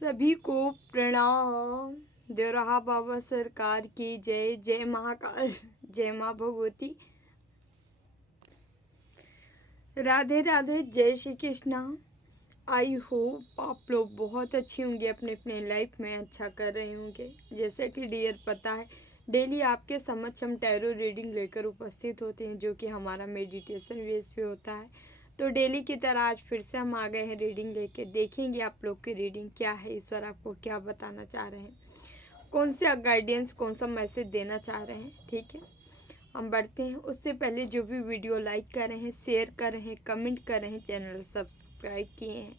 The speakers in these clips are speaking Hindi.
सभी को प्रणाम। देवराहा बाबा सरकार की जय। जय महाकाल, जय माँ भगवती, राधे राधे, जय श्री कृष्णा। आई होप आप लोग बहुत अच्छे होंगे, अपने अपने लाइफ में अच्छा कर रहे होंगे। जैसे कि डियर पता है, डेली आपके समक्ष हम टैरो रीडिंग लेकर उपस्थित होते हैं, जो कि हमारा मेडिटेशन बेस पे होता है। तो डेली की तरह आज फिर से हम आ गए हैं रीडिंग लेके। देखेंगे आप लोग की रीडिंग क्या है, ईश्वर आपको क्या बताना चाह रहे हैं, कौन सा गाइडेंस, कौन सा मैसेज देना चाह रहे हैं। ठीक है, हम बढ़ते हैं। उससे पहले जो भी वीडियो लाइक कर रहे हैं, शेयर कर रहे हैं, कमेंट कर रहे हैं, चैनल सब्सक्राइब किए हैं,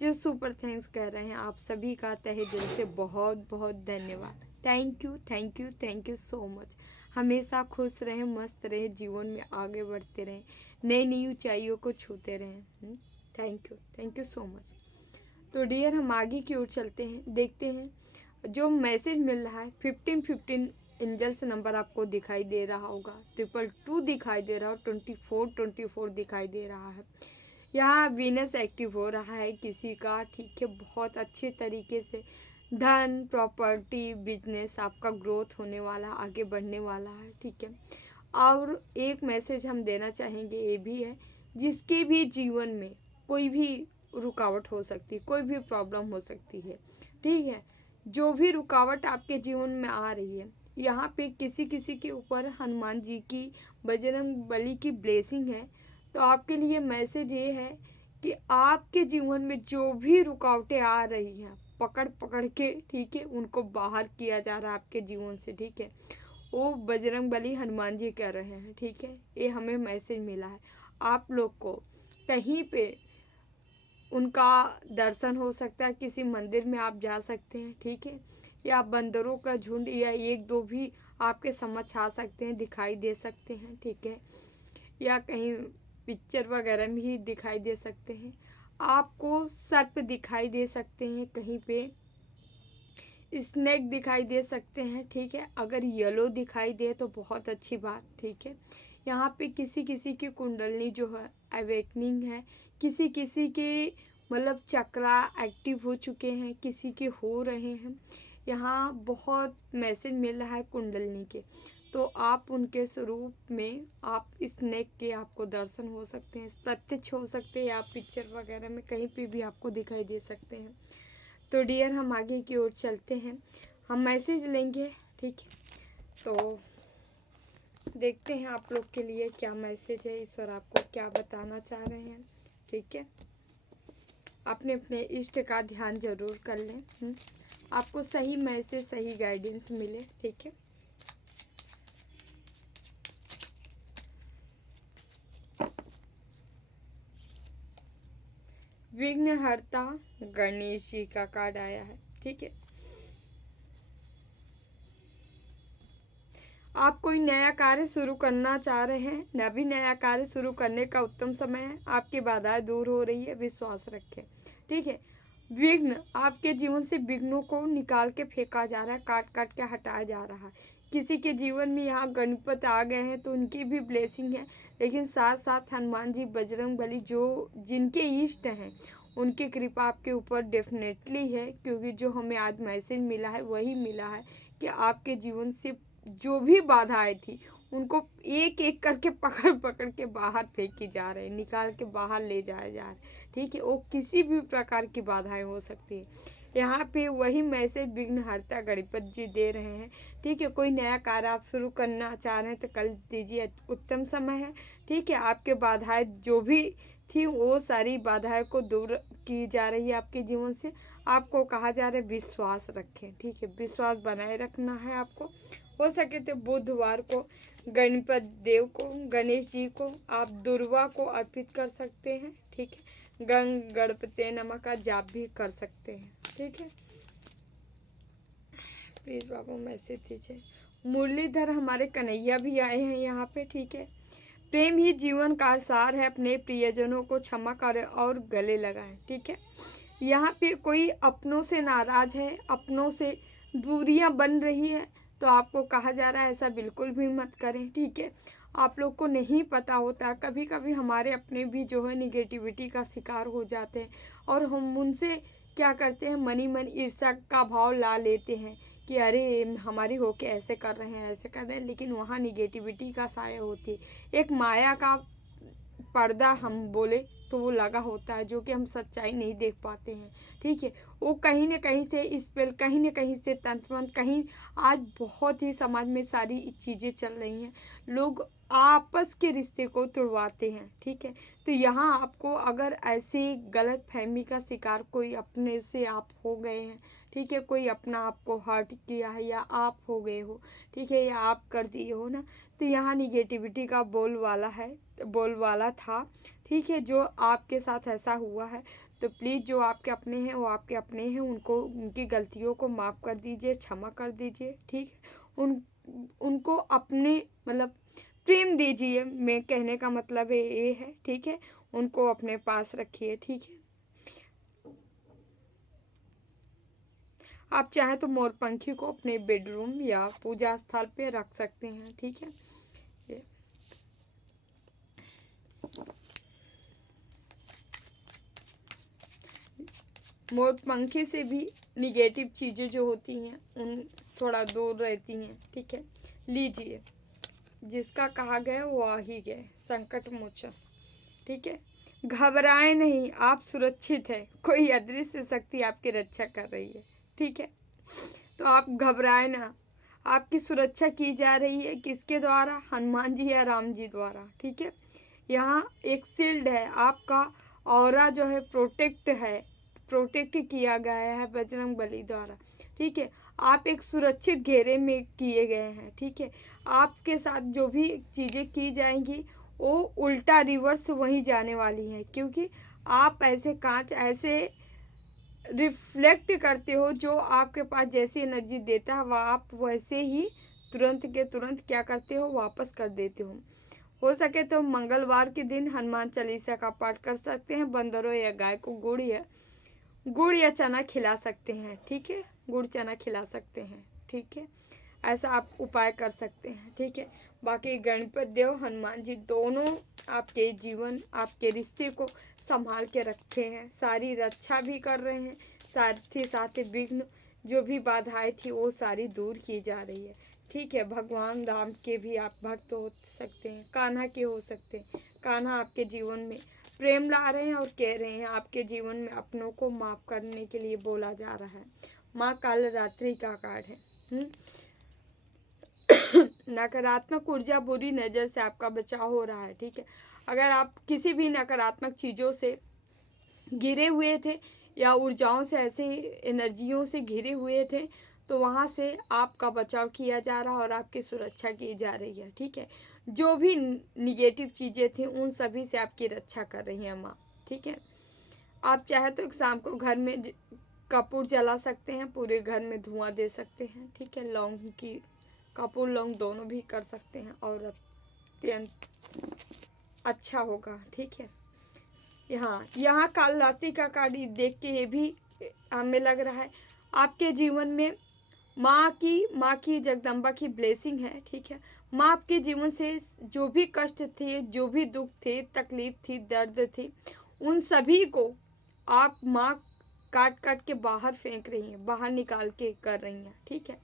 जो सुपर थैंक्स कर रहे हैं, आप सभी का तहे दिल से बहुत बहुत धन्यवाद। Thank you, thank you, thank you so much. हमेशा खुश रहें, मस्त रहें, जीवन में आगे बढ़ते रहें, नई नई ऊंचाइयों को छूते रहें। Thank you so much. तो डियर हम आगे की ओर चलते हैं, देखते हैं जो मैसेज मिल रहा है। 15 एंजल्स नंबर आपको दिखाई दे रहा होगा, 222 दिखाई दे रहा हो, 24 दिखाई दे रहा है। यहाँ वीनस एक्टिव हो रहा है किसी का। ठीक है, बहुत अच्छे तरीके से धन, प्रॉपर्टी, बिजनेस आपका ग्रोथ होने वाला, आगे बढ़ने वाला है। ठीक है, और एक मैसेज हम देना चाहेंगे ये भी है, जिसके भी जीवन में कोई भी रुकावट हो सकती है, कोई भी प्रॉब्लम हो सकती है। ठीक है, जो भी रुकावट आपके जीवन में आ रही है, यहाँ पे किसी किसी के ऊपर हनुमान जी की, बजरंग बली की ब्लेसिंग है। तो आपके लिए मैसेज ये है कि आपके जीवन में जो भी रुकावटें आ रही हैं, पकड़ पकड़ के, ठीक है, उनको बाहर किया जा रहा है आपके जीवन से। ठीक है, वो बजरंग बली हनुमान जी कर रहे हैं। ठीक है, ये हमें मैसेज मिला है। आप लोग को कहीं पे उनका दर्शन हो सकता है, किसी मंदिर में आप जा सकते हैं। ठीक है, या बंदरों का झुंड या एक दो भी आपके समक्ष आ सकते हैं, दिखाई दे सकते हैं। ठीक है, या कहीं पिक्चर वगैरह में ही दिखाई दे सकते हैं। आपको सर्प दिखाई दे सकते हैं, कहीं पे स्नेक दिखाई दे सकते हैं। ठीक है, अगर येलो दिखाई दे तो बहुत अच्छी बात। ठीक है, यहाँ पे किसी किसी की कुंडलनी जो है अवेकनिंग है, किसी किसी के मतलब चक्रा एक्टिव हो चुके हैं, किसी के हो रहे हैं। यहाँ बहुत मैसेज मिल रहा है कुंडलनी के। तो आप उनके स्वरूप में, आप स्नेक के आपको दर्शन हो सकते हैं, प्रत्यक्ष हो सकते हैं, आप पिक्चर वगैरह में कहीं पे भी आपको दिखाई दे सकते हैं। तो डियर हम आगे की ओर चलते हैं, हम मैसेज लेंगे। ठीक है, तो देखते हैं आप लोग के लिए क्या मैसेज है, ईश्वर आपको क्या बताना चाह रहे हैं। ठीक है, अपने अपने इष्ट का ध्यान जरूर कर लें, आपको सही मैसेज, सही गाइडेंस मिले। ठीक है, विघ्नहर्ता गणेश जी का कार्ड आया है। ठीक है, आप कोई नया कार्य शुरू करना चाह रहे हैं, अभी नया कार्य शुरू करने का उत्तम समय है। आपकी बाधाएं दूर हो रही है, विश्वास रखें। ठीक है, विघ्न, आपके जीवन से विघ्नों को निकाल के फेंका जा रहा है, काट काट के हटाया जा रहा है। किसी के जीवन में यहाँ गणपति आ गए हैं तो उनकी भी ब्लेसिंग है, लेकिन साथ साथ हनुमान जी, बजरंग बली, जो जिनके इष्ट हैं, उनकी कृपा आपके ऊपर डेफिनेटली है। क्योंकि जो हमें आज मैसेज मिला है वही मिला है कि आपके जीवन से जो भी बाधाएं थी, उनको एक एक करके पकड़ पकड़ के बाहर फेंकी जा रहे हैं, निकाल के बाहर ले जाए जा रहे। ठीक है, वो किसी भी प्रकार की बाधाएं हो सकती है। यहाँ पे वही मैसेज विघ्नहर्ता गणपति जी दे रहे हैं। ठीक है, कोई नया कार्य आप शुरू करना चाह रहे हैं तो कल दीजिए, उत्तम समय है। ठीक है, आपके बाधाएं जो भी थी वो सारी बाधाएं को दूर की जा रही है आपके जीवन से। आपको कहा जा रहा है विश्वास रखें। ठीक है, विश्वास बनाए रखना है आपको। हो सके तो बुधवार को गणपति देव को, गणेश जी को आप दुर्वा को अर्पित कर सकते हैं। ठीक है, गंग गणपति नमः का जाप भी कर सकते हैं। ठीक है, प्लीज बाबा मैसेज दीजिए। मुरलीधर हमारे कन्हैया भी आए हैं यहाँ पे। ठीक है, प्रेम ही जीवन का सार है, अपने प्रियजनों को क्षमा करें और गले लगाएं। ठीक है, यहाँ पे कोई अपनों से नाराज है, अपनों से दूरियां बन रही है, तो आपको कहा जा रहा है ऐसा बिल्कुल भी मत करें। ठीक है, आप लोग को नहीं पता होता, कभी कभी हमारे अपने भी जो है निगेटिविटी का शिकार हो जाते हैं और हम उनसे क्या करते हैं, मनी मन ईर्ष्या का भाव ला लेते हैं कि अरे हमारी होके ऐसे कर रहे हैं, ऐसे कर रहे हैं, लेकिन वहाँ निगेटिविटी का साया होती है। एक माया का पर्दा हम बोले तो वो लगा होता है, जो कि हम सच्चाई नहीं देख पाते हैं। ठीक है, वो कहीं ना कहीं से इस पे, कहीं ना कहीं से तंत्र मंत्र, कहीं आज बहुत ही समाज में सारी चीज़ें चल रही हैं, लोग आपस के रिश्ते को तुड़वाते हैं। ठीक है, तो यहाँ आपको अगर ऐसी गलत फहमी का शिकार कोई अपने से आप हो गए हैं, ठीक है, कोई अपना आपको हर्ट किया है या आप हो गए हो, ठीक है, या आप कर दिए हो ना, तो यहाँ निगेटिविटी का बोलवाला है, बोलवाला था। ठीक है, जो आपके साथ ऐसा हुआ है तो प्लीज़ जो आपके अपने हैं वो आपके अपने हैं, उनको उनकी गलतियों को माफ़ कर दीजिए, क्षमा कर दीजिए। ठीक है, उनको अपने मतलब प्रेम दीजिए, मैं कहने का मतलब है ये है। ठीक है, उनको अपने पास रखिए। ठीक है, आप चाहे तो मोरपंखी को अपने बेडरूम या पूजा स्थल पे रख सकते हैं। ठीक है, ये मोरपंखी से भी निगेटिव चीज़ें जो होती हैं उन थोड़ा दूर रहती हैं। ठीक है, लीजिए, जिसका कहा गया वो आ ही गए, संकट मोचन। ठीक है, घबराए नहीं, आप सुरक्षित हैं, कोई अदृश्य शक्ति आपकी रक्षा कर रही है। ठीक है, तो आप घबराए ना, आपकी सुरक्षा की जा रही है, किसके द्वारा, हनुमान जी या राम जी द्वारा। ठीक है, यहाँ एक शील्ड है, आपका ऑरा जो है प्रोटेक्ट है, प्रोटेक्ट किया गया है बजरंग बली द्वारा। ठीक है, आप एक सुरक्षित घेरे में किए गए हैं। ठीक है, आपके साथ जो भी चीज़ें की जाएंगी वो उल्टा रिवर्स वहीं जाने वाली हैं, क्योंकि आप ऐसे कांच ऐसे रिफ्लेक्ट करते हो, जो आपके पास जैसी एनर्जी देता है वह आप वैसे ही तुरंत के तुरंत क्या करते हो, वापस कर देते हो सके तो मंगलवार के दिन हनुमान चालीसा का पाठ कर सकते हैं, बंदरों या गाय को गुड़ या चना खिला सकते हैं। ठीक है, गुड़ चना खिला सकते हैं। ठीक है, ऐसा आप उपाय कर सकते हैं। ठीक है, बाकी गणपति देव हनुमान जी दोनों आपके जीवन, आपके रिश्ते को संभाल के रखे हैं, सारी रक्षा भी कर रहे हैं, साथ ही साथ विघ्न जो भी बाधाएं थी वो सारी दूर की जा रही है। ठीक है, भगवान राम के भी आप भक्त हो सकते हैं, कान्हा के हो सकते हैं, कान्हा आपके जीवन में प्रेम ला रहे हैं और कह रहे हैं आपके जीवन में अपनों को माफ़ करने के लिए बोला जा रहा है। माँ कालरात्रि का कार्ड है। नकारात्मक ऊर्जा, बुरी नज़र से आपका बचाव हो रहा है। ठीक है, अगर आप किसी भी नकारात्मक चीज़ों से घिरे हुए थे या ऊर्जाओं से, ऐसे एनर्जियों से घिरे हुए थे, तो वहाँ से आपका बचाव किया जा रहा है और आपकी सुरक्षा की जा रही है। ठीक है, जो भी निगेटिव चीज़ें थी उन सभी से आपकी रक्षा कर रही है माँ। ठीक है, आप चाहे तो शाम को घर में कपूर जला सकते हैं, पूरे घर में धुआं दे सकते हैं। ठीक है, लौंग की, कपूर लौंग दोनों भी कर सकते हैं और अत्यंत अच्छा होगा। ठीक है, यहाँ कालरात्रि का कार्ड देख के ये भी हमें लग रहा है आपके जीवन में माँ की जगदम्बा की ब्लेसिंग है। ठीक है, माँ आपके जीवन से जो भी कष्ट थे, जो भी दुख थे, तकलीफ थी, दर्द थी, उन सभी को आप माँ काट काट के बाहर फेंक रही हैं, बाहर निकाल के कर रही हैं। ठीक है,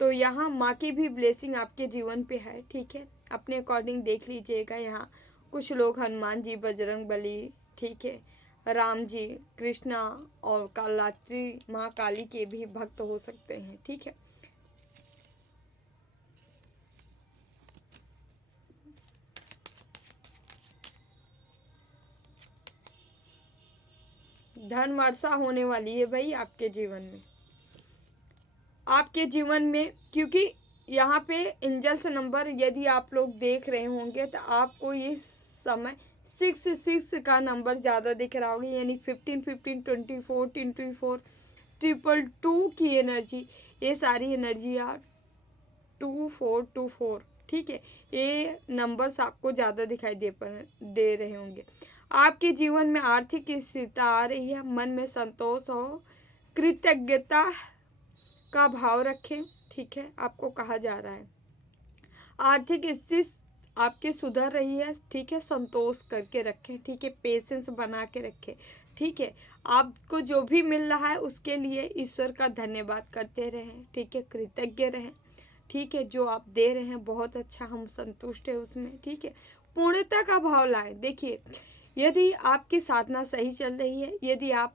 तो यहाँ माँ की भी ब्लेसिंग आपके जीवन पे है। ठीक है, अपने अकॉर्डिंग देख लीजिएगा। यहाँ कुछ लोग हनुमान जी, बजरंग बली, ठीक है, राम जी, कृष्णा और कालरात्रि माँ काली के भी भक्त हो सकते हैं। ठीक है, धन वर्षा होने वाली है भाई आपके जीवन में, आपके जीवन में, क्योंकि यहाँ पे एंजल्स नंबर यदि आप लोग देख रहे होंगे तो आपको ये समय 6 का नंबर ज़्यादा दिख रहा होगा, यानी 15 15 24 24 222 की एनर्जी, ये सारी एनर्जियाँ 2424। ठीक है, ये नंबर्स आपको ज़्यादा दिखाई दे रहे होंगे। आपके जीवन में आर्थिक स्थिरता आ रही है, मन में संतोष हो, कृतज्ञता का भाव रखें। ठीक है, आपको कहा जा रहा है आर्थिक स्थिति आपकी सुधर रही है, ठीक है, संतोष करके रखें, ठीक है, पेशेंस बना के रखें, ठीक है। आपको जो भी मिल रहा है उसके लिए ईश्वर का धन्यवाद करते रहें, ठीक है, कृतज्ञ रहें, ठीक है। जो आप दे रहे हैं बहुत अच्छा, हम संतुष्ट हैं उसमें, ठीक है। पूर्णता का भाव लाएं। देखिए, यदि आपकी साधना सही चल रही है, यदि आप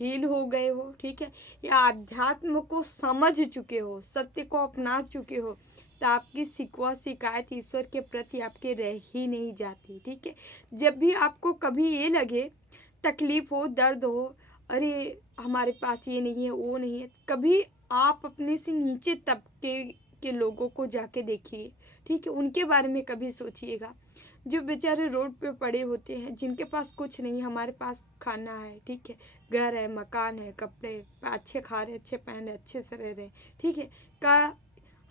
हील हो गए हो, ठीक है, या आध्यात्म को समझ चुके हो, सत्य को अपना चुके हो, तो आपकी शिकवा शिकायत ईश्वर के प्रति आपके रह ही नहीं जाती, ठीक है। जब भी आपको कभी ये लगे, तकलीफ हो, दर्द हो, अरे हमारे पास ये नहीं है, वो नहीं है, कभी आप अपने से नीचे तबके के लोगों को जाके देखिए, ठीक है, उनके बारे में कभी सोचिएगा, जो बेचारे रोड पे पड़े होते हैं, जिनके पास कुछ नहीं, हमारे पास खाना है, ठीक है, घर है, मकान है, कपड़े, अच्छे खा रहे, अच्छे पहन रहे, अच्छे से रह रहे, ठीक है। का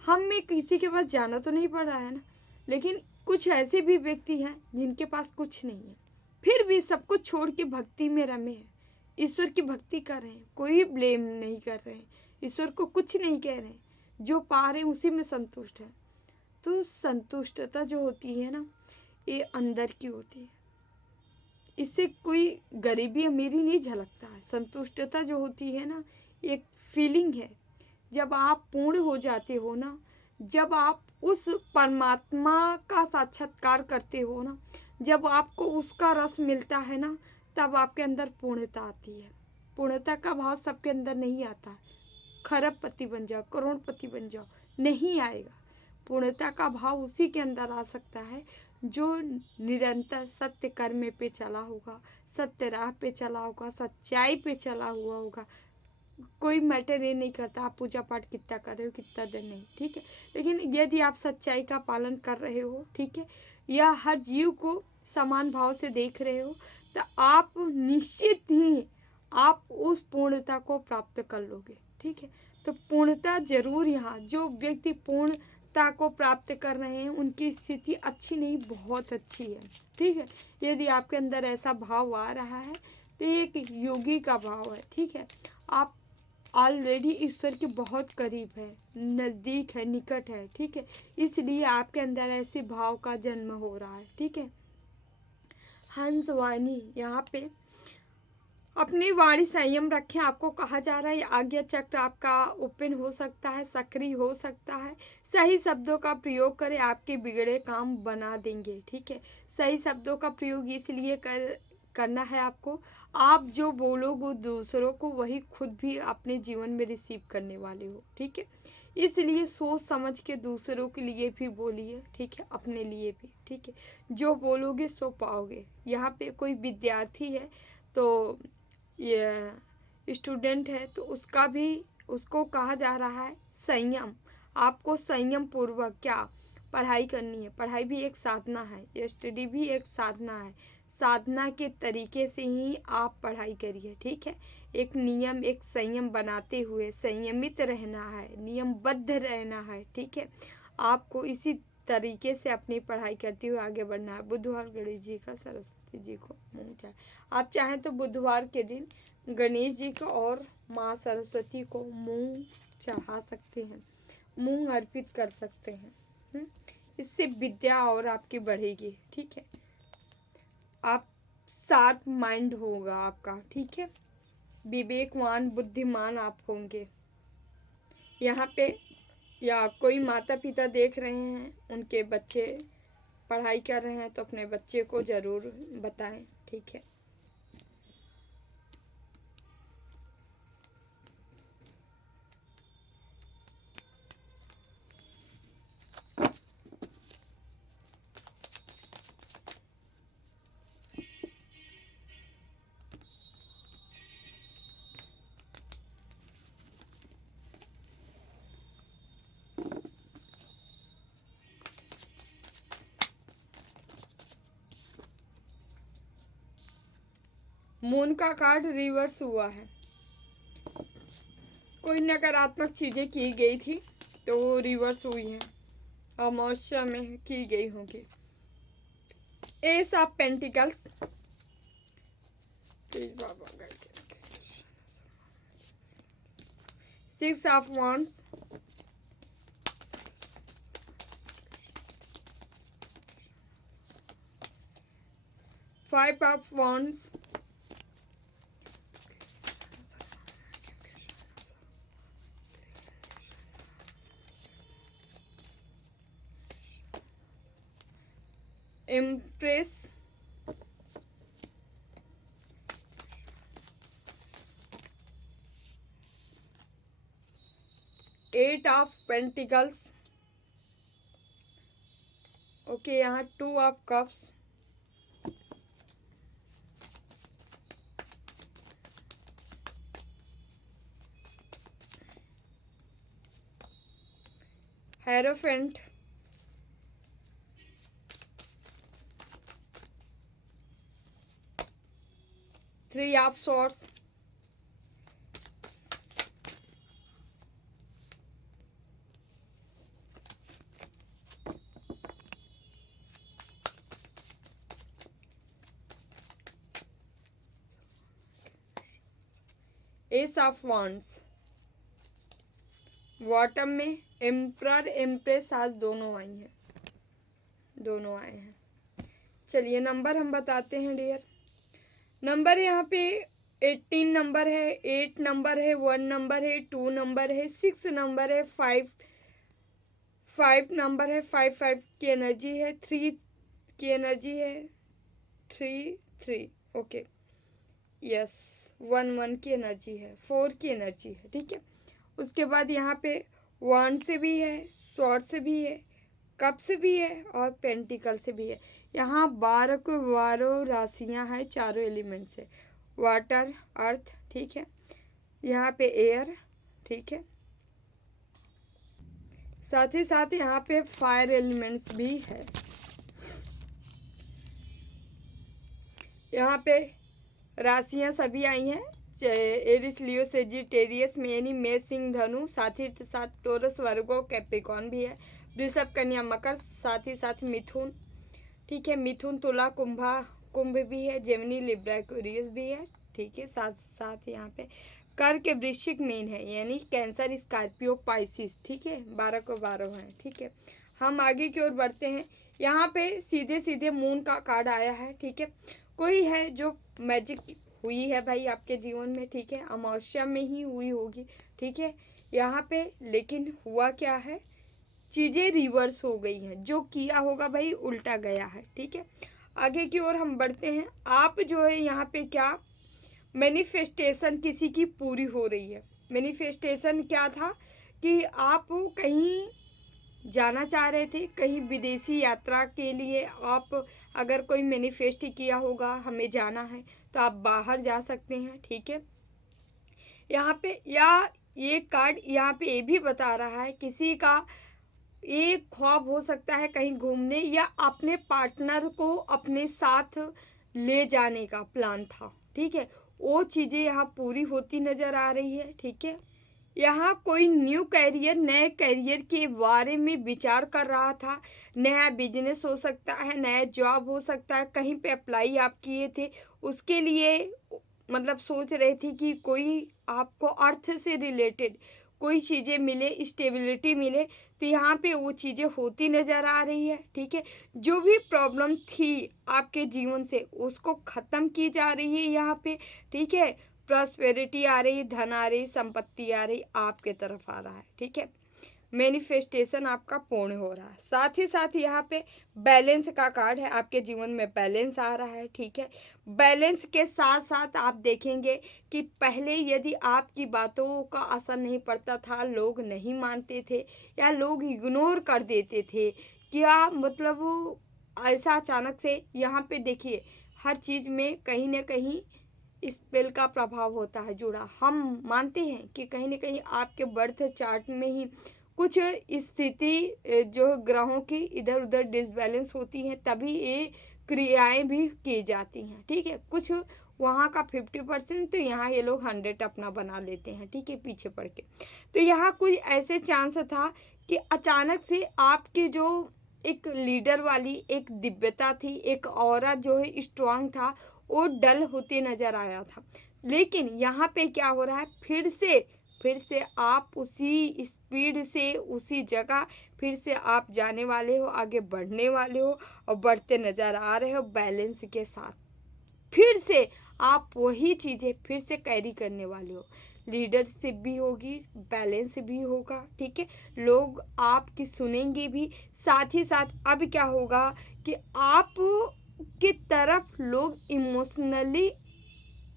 हमें किसी के पास जाना तो नहीं पड़ रहा है ना, लेकिन कुछ ऐसे भी व्यक्ति हैं जिनके पास कुछ नहीं है, फिर भी सब कुछ छोड़ के भक्ति में रमे हैं, ईश्वर की भक्ति कर रहे हैं, कोई ब्लेम नहीं कर रहे हैं, ईश्वर को कुछ नहीं कह रहे हैं, जो पा रहे हैं उसी में संतुष्ट है। तो संतुष्टता जो होती है ना, ये अंदर की होती है, इससे कोई गरीबी अमीरी नहीं झलकता है। संतुष्टता जो होती है ना, एक फीलिंग है, जब आप पूर्ण हो जाते हो ना, जब आप उस परमात्मा का साक्षात्कार करते हो ना, जब आपको उसका रस मिलता है ना, तब आपके अंदर पूर्णता आती है। पूर्णता का भाव सबके अंदर नहीं आता। खरबपति बन जाओ, करोड़पति बन जाओ, नहीं आएगा। पूर्णता का भाव उसी के अंदर आ सकता है जो निरंतर सत्य कर्म पे चला होगा, सत्य राह पे चला होगा, सच्चाई पे चला हुआ होगा। कोई मैटर ये नहीं करता आप पूजा पाठ कितना कर रहे हो, कितना दिन नहीं, ठीक है, लेकिन यदि आप सच्चाई का पालन कर रहे हो, ठीक है, या हर जीव को समान भाव से देख रहे हो, तो आप निश्चित ही आप उस पूर्णता को प्राप्त कर लोगे, ठीक है। तो पूर्णता जरूर, यहाँ जो व्यक्ति पूर्णता को प्राप्त कर रहे हैं उनकी स्थिति अच्छी नहीं, बहुत अच्छी है, ठीक है। यदि आपके अंदर ऐसा भाव आ रहा है तो एक योगी का भाव है, ठीक है। आप ऑलरेडी ईश्वर के बहुत करीब है, नज़दीक है, निकट है, ठीक है, इसलिए आपके अंदर ऐसे भाव का जन्म हो रहा है, ठीक है। हंस वाणी, यहाँ पे अपनी वाणी संयम रखें। आपको कहा जा रहा है आज्ञा चक्र आपका ओपन हो सकता है, सक्रिय हो सकता है। सही शब्दों का प्रयोग करें, आपके बिगड़े काम बना देंगे, ठीक है। सही शब्दों का प्रयोग इसलिए करना है आपको, आप जो बोलोगे दूसरों को वही खुद भी अपने जीवन में रिसीव करने वाले हो, ठीक है। इसलिए सोच समझ के दूसरों के लिए भी बोलिए, ठीक है, अपने लिए भी, ठीक है। जो बोलोगे सो पाओगे। यहाँ पे कोई विद्यार्थी है तो ये स्टूडेंट है, तो उसका भी, उसको कहा जा रहा है संयम। आपको संयम पूर्वक क्या पढ़ाई करनी है। पढ़ाई भी एक साधना है, ये स्टडी भी एक साधना है। साधना के तरीके से ही आप पढ़ाई करिए, ठीक है। एक नियम, एक संयम बनाते हुए संयमित रहना है, नियमबद्ध रहना है, ठीक है। आपको इसी तरीके से अपनी पढ़ाई करते हुए आगे बढ़ना है। बुधवार गणेश जी का, सरस्वती जी को मूँग चाहे, आप चाहें तो बुधवार के दिन गणेश जी को और माँ सरस्वती को मूँग चढ़ा सकते हैं, मूँग अर्पित कर सकते हैं। इससे विद्या और आपकी बढ़ेगी, ठीक है। आप शार्प माइंड होगा आपका, ठीक है, विवेकवान बुद्धिमान आप होंगे। यहाँ पे या कोई माता पिता देख रहे हैं उनके बच्चे पढ़ाई कर रहे हैं, तो अपने बच्चे को ज़रूर बताएं, ठीक है। मून का कार्ड रिवर्स हुआ है। कोई नकारात्मक चीज़ें की गई थी तो वो रिवर्स हुई हैं, अमावस्या में की गई होंगी। Ace of pentacles, six of wands, five of wands, Empress, eight of pentacles, okay, यहाँ two of cups, hierophant, three of swords, ace of wands, bottom में एम्परर एम्प्रेस आज दोनों आई हैं, दोनों आए हैं। चलिए नंबर हम बताते हैं डियर। नंबर यहाँ पे 18 नंबर है, 8 नंबर है, 1 नंबर है, 2 नंबर है, 6 नंबर है, 5 नंबर है, 5 की एनर्जी है, 3 की एनर्जी है, 3 ओके, यस, 1 की एनर्जी है, 4 की एनर्जी है, ठीक है। उसके बाद यहाँ पे 1 से भी है, स्वॉर्ड से भी है, कप से भी है और पेंटिकल से भी है। यहाँ 12 को 12 राशियाँ हैं, चारों एलिमेंट से, वाटर, अर्थ, ठीक है, यहाँ पे एयर, ठीक है, साथ ही साथ यहाँ पे फायर एलिमेंट्स भी है। यहाँ पे राशियाँ सभी आई हैं, एरिस, लियो, सेजिटेरियस, मेनी, मेष, सिंह, धनु, साथ ही साथ टोरस, वर्गो, कैप्रिकॉर्न भी है, वृषभ, कन्या, मकर, साथ ही साथ मिथुन, ठीक है, मिथुन, तुला, कुंभ भी है, जेमिनी, लिब्रा, एक्वेरियस भी है, ठीक है, साथ साथ यहाँ पे कर्क, वृश्चिक, मीन है, यानी कैंसर, स्कॉर्पियो, पाइसिस, ठीक है, 12 को 12 हैं, ठीक है। हम आगे की ओर बढ़ते हैं। यहाँ पे सीधे सीधे मून का कार्ड आया है, ठीक है। कोई है जो मैजिक हुई है भाई आपके जीवन में, ठीक है, अमावस्या में ही हुई होगी, ठीक है। यहाँ पे लेकिन हुआ क्या है, चीज़ें रिवर्स हो गई हैं, जो किया होगा भाई उल्टा गया है, ठीक है। आगे की ओर हम बढ़ते हैं। आप जो है यहाँ पे क्या मैनिफेस्टेशन किसी की पूरी हो रही है। मैनिफेस्टेशन क्या था कि आप कहीं जाना चाह रहे थे, कहीं विदेशी यात्रा के लिए आप अगर कोई मैनिफेस्ट किया होगा हमें जाना है तो आप बाहर जा सकते हैं, ठीक है। यहाँ पे या ये कार्ड यहाँ पे ये भी बता रहा है किसी का एक ख्वाब हो सकता है कहीं घूमने या अपने पार्टनर को अपने साथ ले जाने का प्लान था, ठीक है, वो चीज़ें यहाँ पूरी होती नज़र आ रही है, ठीक है। यहाँ कोई न्यू कैरियर, नए कैरियर के बारे में विचार कर रहा था, नया बिजनेस हो सकता है, नया जॉब हो सकता है, कहीं पे अप्लाई आप किए थे उसके लिए मतलब सोच रहे थे कि कोई आपको अर्थ से रिलेटेड कोई चीज़ें मिले, स्टेबिलिटी मिले, तो यहाँ पे वो चीज़ें होती नज़र आ रही है, ठीक है। जो भी प्रॉब्लम थी आपके जीवन से उसको ख़त्म की जा रही है यहाँ पे, ठीक है। प्रॉस्पेरिटी आ रही, धन आ रही, संपत्ति आ रही, आपके तरफ आ रहा है, ठीक है। मैनिफेस्टेशन आपका पूर्ण हो रहा है। साथ ही साथ यहाँ पे बैलेंस का कार्ड है, आपके जीवन में बैलेंस आ रहा है, ठीक है। बैलेंस के साथ साथ आप देखेंगे कि पहले यदि आपकी बातों का असर नहीं पड़ता था, लोग नहीं मानते थे या लोग इग्नोर कर देते थे, क्या मतलब ऐसा अचानक से यहाँ पे देखिए हर चीज़ में कहीं ना कहीं स्पेल का प्रभाव होता है जुड़ा। हम मानते हैं कि कहीं ना कहीं आपके बर्थ चार्ट में ही कुछ स्थिति जो ग्रहों की इधर उधर डिसबैलेंस होती हैं, तभी ये क्रियाएं भी की जाती हैं, ठीक है। कुछ वहाँ का 50% तो यहाँ ये लोग 100 अपना बना लेते हैं, ठीक है, पीछे पड़ के। तो यहाँ कुछ ऐसे चांस था कि अचानक से आपके जो एक लीडर वाली एक दिव्यता थी, एक ऑरा जो है स्ट्रांग था, वो डल होते नज़र आया था। लेकिन यहाँ पे क्या हो रहा है, फिर से आप उसी स्पीड से उसी जगह फिर से आप जाने वाले हो, आगे बढ़ने वाले हो और बढ़ते नज़र आ रहे हो बैलेंस के साथ, फिर से आप वही चीज़ें फिर से कैरी करने वाले हो। लीडरशिप भी होगी, बैलेंस भी होगा, ठीक है। लोग आपकी सुनेंगे भी, साथ ही साथ अब क्या होगा कि आप की तरफ लोग इमोशनली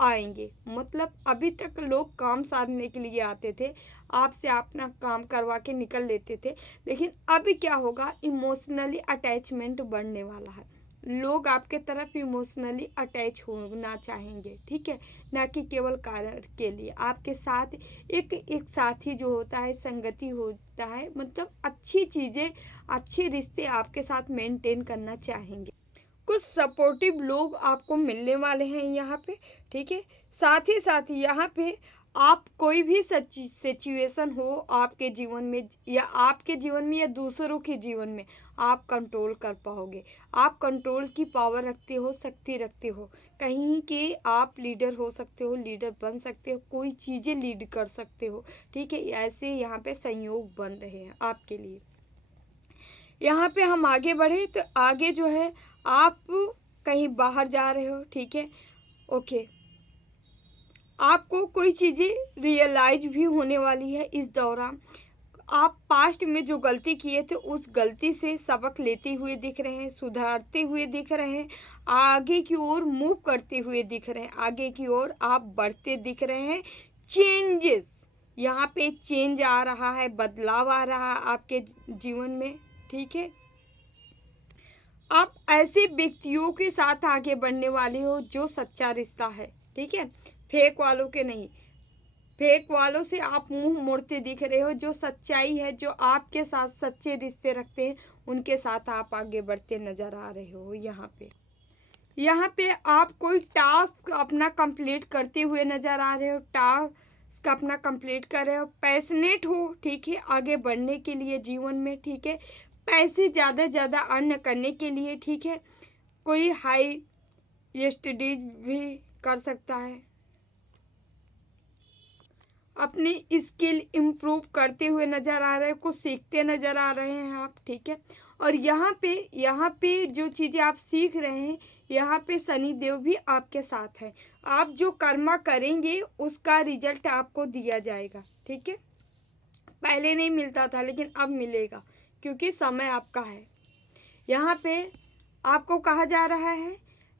आएंगे। मतलब अभी तक लोग काम साधने के लिए आते थे, आपसे अपना काम करवा के निकल लेते थे, लेकिन अभी क्या होगा, इमोशनली अटैचमेंट बढ़ने वाला है। लोग आपके तरफ इमोशनली अटैच होना चाहेंगे, ठीक है, ना कि केवल कार्य के लिए। आपके साथ एक साथी जो होता है, संगति होता है, मतलब अच्छी चीज़ें, अच्छे रिश्ते आपके साथ मेंटेन करना चाहेंगे। कुछ सपोर्टिव लोग आपको मिलने वाले हैं यहाँ पे, ठीक है। साथ ही साथ यहाँ पे आप कोई भी सिचुएशन हो आपके जीवन में, या आपके जीवन में या दूसरों के जीवन में, आप कंट्रोल कर पाओगे। आप कंट्रोल की पावर रखते हो, शक्ति रखते हो। कहीं के आप लीडर हो सकते हो, लीडर बन सकते हो, कोई चीज़ें लीड कर सकते हो, ठीक है। ऐसे यहाँ पे संयोग बन रहे हैं आपके लिए। यहाँ पे हम आगे बढ़े तो आगे जो है, आप कहीं बाहर जा रहे हो, ठीक है, ओके, आपको कोई चीज़ें रियलाइज भी होने वाली है इस दौरान। आप पास्ट में जो गलती किए थे उस गलती से सबक लेते हुए दिख रहे हैं, सुधारते हुए दिख रहे हैं, आगे की ओर मूव करते हुए दिख रहे हैं, आगे की ओर आप बढ़ते दिख रहे हैं। चेंजेस, यहाँ पे चेंज आ रहा है, बदलाव आ रहा है आपके जीवन में, ठीक है। आप ऐसे व्यक्तियों के साथ आगे बढ़ने वाले हो जो सच्चा रिश्ता है, ठीक है, फेक वालों के नहीं। फेक वालों से आप मुंह मोड़ते दिख रहे हो। जो सच्चाई है, जो आपके साथ सच्चे रिश्ते रखते हैं, उनके साथ आप आगे बढ़ते नजर आ रहे हो। यहाँ पे आप कोई टास्क अपना कंप्लीट करते हुए नजर आ रहे हो, टास्क अपना कंप्लीट कर रहे हो, पैशनेट हो, ठीक है, आगे बढ़ने के लिए जीवन में, ठीक है, पैसे ज़्यादा अर्न करने के लिए, ठीक है। कोई हाई स्टडीज भी कर सकता है, अपनी स्किल इम्प्रूव करते हुए नज़र आ रहे हैं, कुछ सीखते नज़र आ रहे हैं आप, ठीक है। और यहाँ पे जो चीज़ें आप सीख रहे हैं, यहाँ पे शनि देव भी आपके साथ हैं। आप जो कर्मा करेंगे उसका रिजल्ट आपको दिया जाएगा, ठीक है। पहले नहीं मिलता था लेकिन अब मिलेगा, क्योंकि समय आपका है। यहाँ पे आपको कहा जा रहा है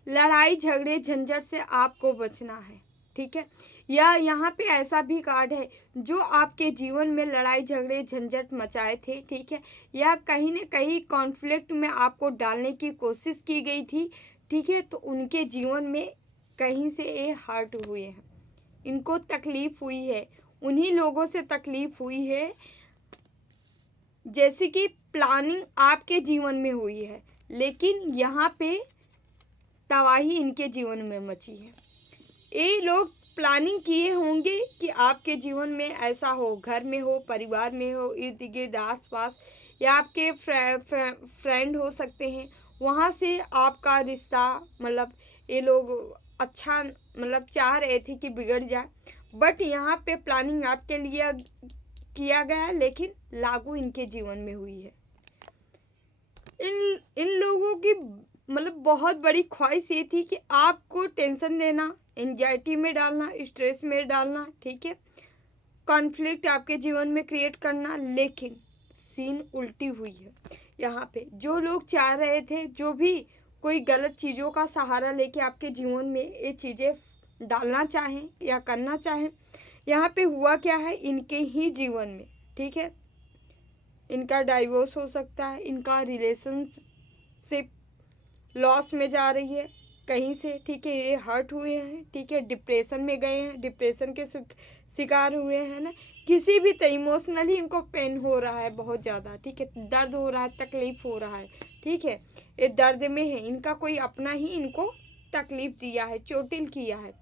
लड़ाई झगड़े झंझट से आपको बचना है, ठीक है। या यहाँ पे ऐसा भी कार्ड है जो आपके जीवन में लड़ाई झगड़े झंझट मचाए थे, ठीक है, या कहीं न कहीं कॉन्फ्लिक्ट में आपको डालने की कोशिश की गई थी, ठीक है, तो उनके जीवन में कहीं से ये हर्ट हुए हैं, इनको तकलीफ हुई है, उन्हीं लोगों से तकलीफ हुई है जैसे कि प्लानिंग आपके जीवन में हुई है, लेकिन यहाँ पे तबाही इनके जीवन में मची है। ये लोग प्लानिंग किए होंगे कि आपके जीवन में ऐसा हो, घर में हो, परिवार में हो, इर्द गिर्द आस पास, या आपके फ्रेंड हो सकते हैं, वहाँ से आपका रिश्ता, मतलब ये लोग अच्छा मतलब चाह रहे थे कि बिगड़ जाए, बट यहाँ पे प्लानिंग आपके लिए किया गया, लेकिन लागू इनके जीवन में हुई है। इन लोगों की मतलब बहुत बड़ी ख्वाहिश ये थी कि आपको टेंशन देना, एंजाइटी में डालना, स्ट्रेस में डालना, ठीक है, कॉन्फ्लिक्ट आपके जीवन में क्रिएट करना, लेकिन सीन उल्टी हुई है। यहाँ पे जो लोग चाह रहे थे, जो भी कोई गलत चीज़ों का सहारा लेके आपके जीवन में ये चीज़ें डालना चाहें या करना चाहें, यहाँ पे हुआ क्या है, इनके ही जीवन में, ठीक है, इनका डाइवोर्स हो सकता है, इनका रिलेशनशिप लॉस में जा रही है कहीं से, ठीक है, ये हर्ट हुए हैं, ठीक है, डिप्रेशन में गए हैं, डिप्रेशन के शिकार हुए हैं ना, किसी भी इमोशनली इनको पेन हो रहा है बहुत ज़्यादा, ठीक है, दर्द हो रहा है, तकलीफ हो रहा है, ठीक है, ये दर्द में है, इनका कोई अपना ही इनको तकलीफ दिया है, चोटिल किया है।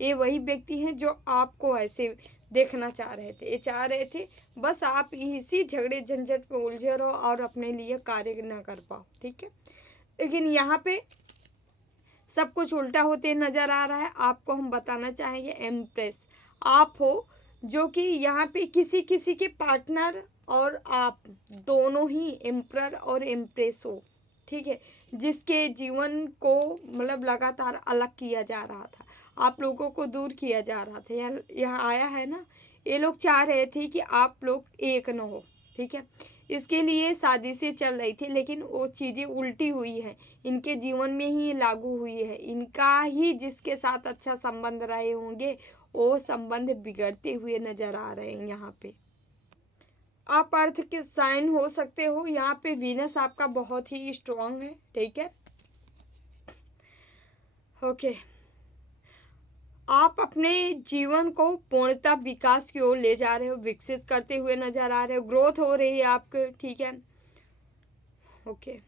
ये वही व्यक्ति हैं जो आपको ऐसे देखना चाह रहे थे, ये चाह रहे थे बस आप इसी झगड़े झंझट में उलझे रहो और अपने लिए कार्य ना कर पाओ, ठीक है। लेकिन यहाँ पे सब कुछ उल्टा होते नज़र आ रहा है। आपको हम बताना चाहेंगे एम्प्रेस आप हो, जो कि यहाँ पे किसी किसी के पार्टनर और आप दोनों ही एम्प्रर और एम्प्रेस हो, ठीक है, जिसके जीवन को मतलब लगातार अलग किया जा रहा था, आप लोगों को दूर किया जा रहा था, यहाँ आया है ना। ये लोग चाह रहे थे कि आप लोग एक न हो, ठीक है। इसके लिए साजिशें चल रही थी, लेकिन वो चीज़ें उल्टी हुई है, इनके जीवन में ही लागू हुई है। इनका ही जिसके साथ अच्छा संबंध रहे होंगे वो संबंध बिगड़ते हुए नजर आ रहे हैं। यहाँ पे आप अर्थ के साइन हो सकते हो। यहाँ पे वीनस आपका बहुत ही स्ट्रांग है, ठीक है। ओके, आप अपने जीवन को पूर्णतः विकास की ओर ले जा रहे हो, विकसित करते हुए नजर आ रहे हो, ग्रोथ हो रही है आपके, ठीक है। ओके,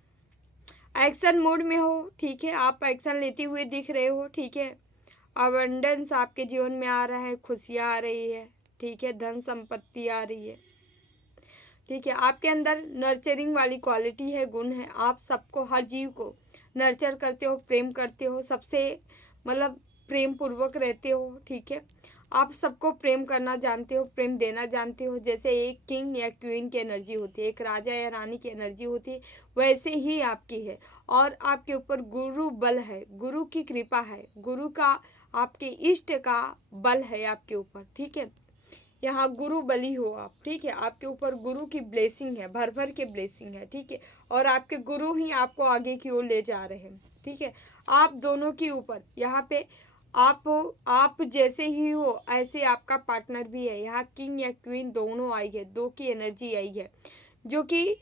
एक्शन मोड में हो, ठीक है, आप एक्शन लेते हुए दिख रहे हो, ठीक है। अबंडेंस आपके जीवन में आ रहा है, खुशियाँ आ रही है, ठीक है, धन संपत्ति आ रही है, ठीक है। आपके अंदर नर्चरिंग वाली क्वालिटी है, गुण है। आप सबको, हर जीव को नर्चर करते हो, प्रेम करते हो, सबसे मतलब प्रेम पूर्वक रहते हो, ठीक है। आप सबको प्रेम करना जानते हो, प्रेम देना जानते हो। जैसे एक किंग या क्वीन की एनर्जी होती है, एक राजा या रानी की एनर्जी होती है, वैसे ही आपकी है। और आपके ऊपर गुरु बल है, गुरु की कृपा है, गुरु का, आपके इष्ट का बल है आपके ऊपर, ठीक है। यहाँ गुरु बली हो आप, ठीक है। आपके ऊपर गुरु की ब्लेसिंग है, भर भर के ब्लेसिंग है, ठीक है। और आपके गुरु ही आपको आगे की ओर ले जा रहे हैं, ठीक है। आप दोनों के ऊपर यहाँ पे आप जैसे ही हो ऐसे आपका पार्टनर भी है। यहाँ किंग या क्वीन दोनों आई है, दो की एनर्जी आई है, जो कि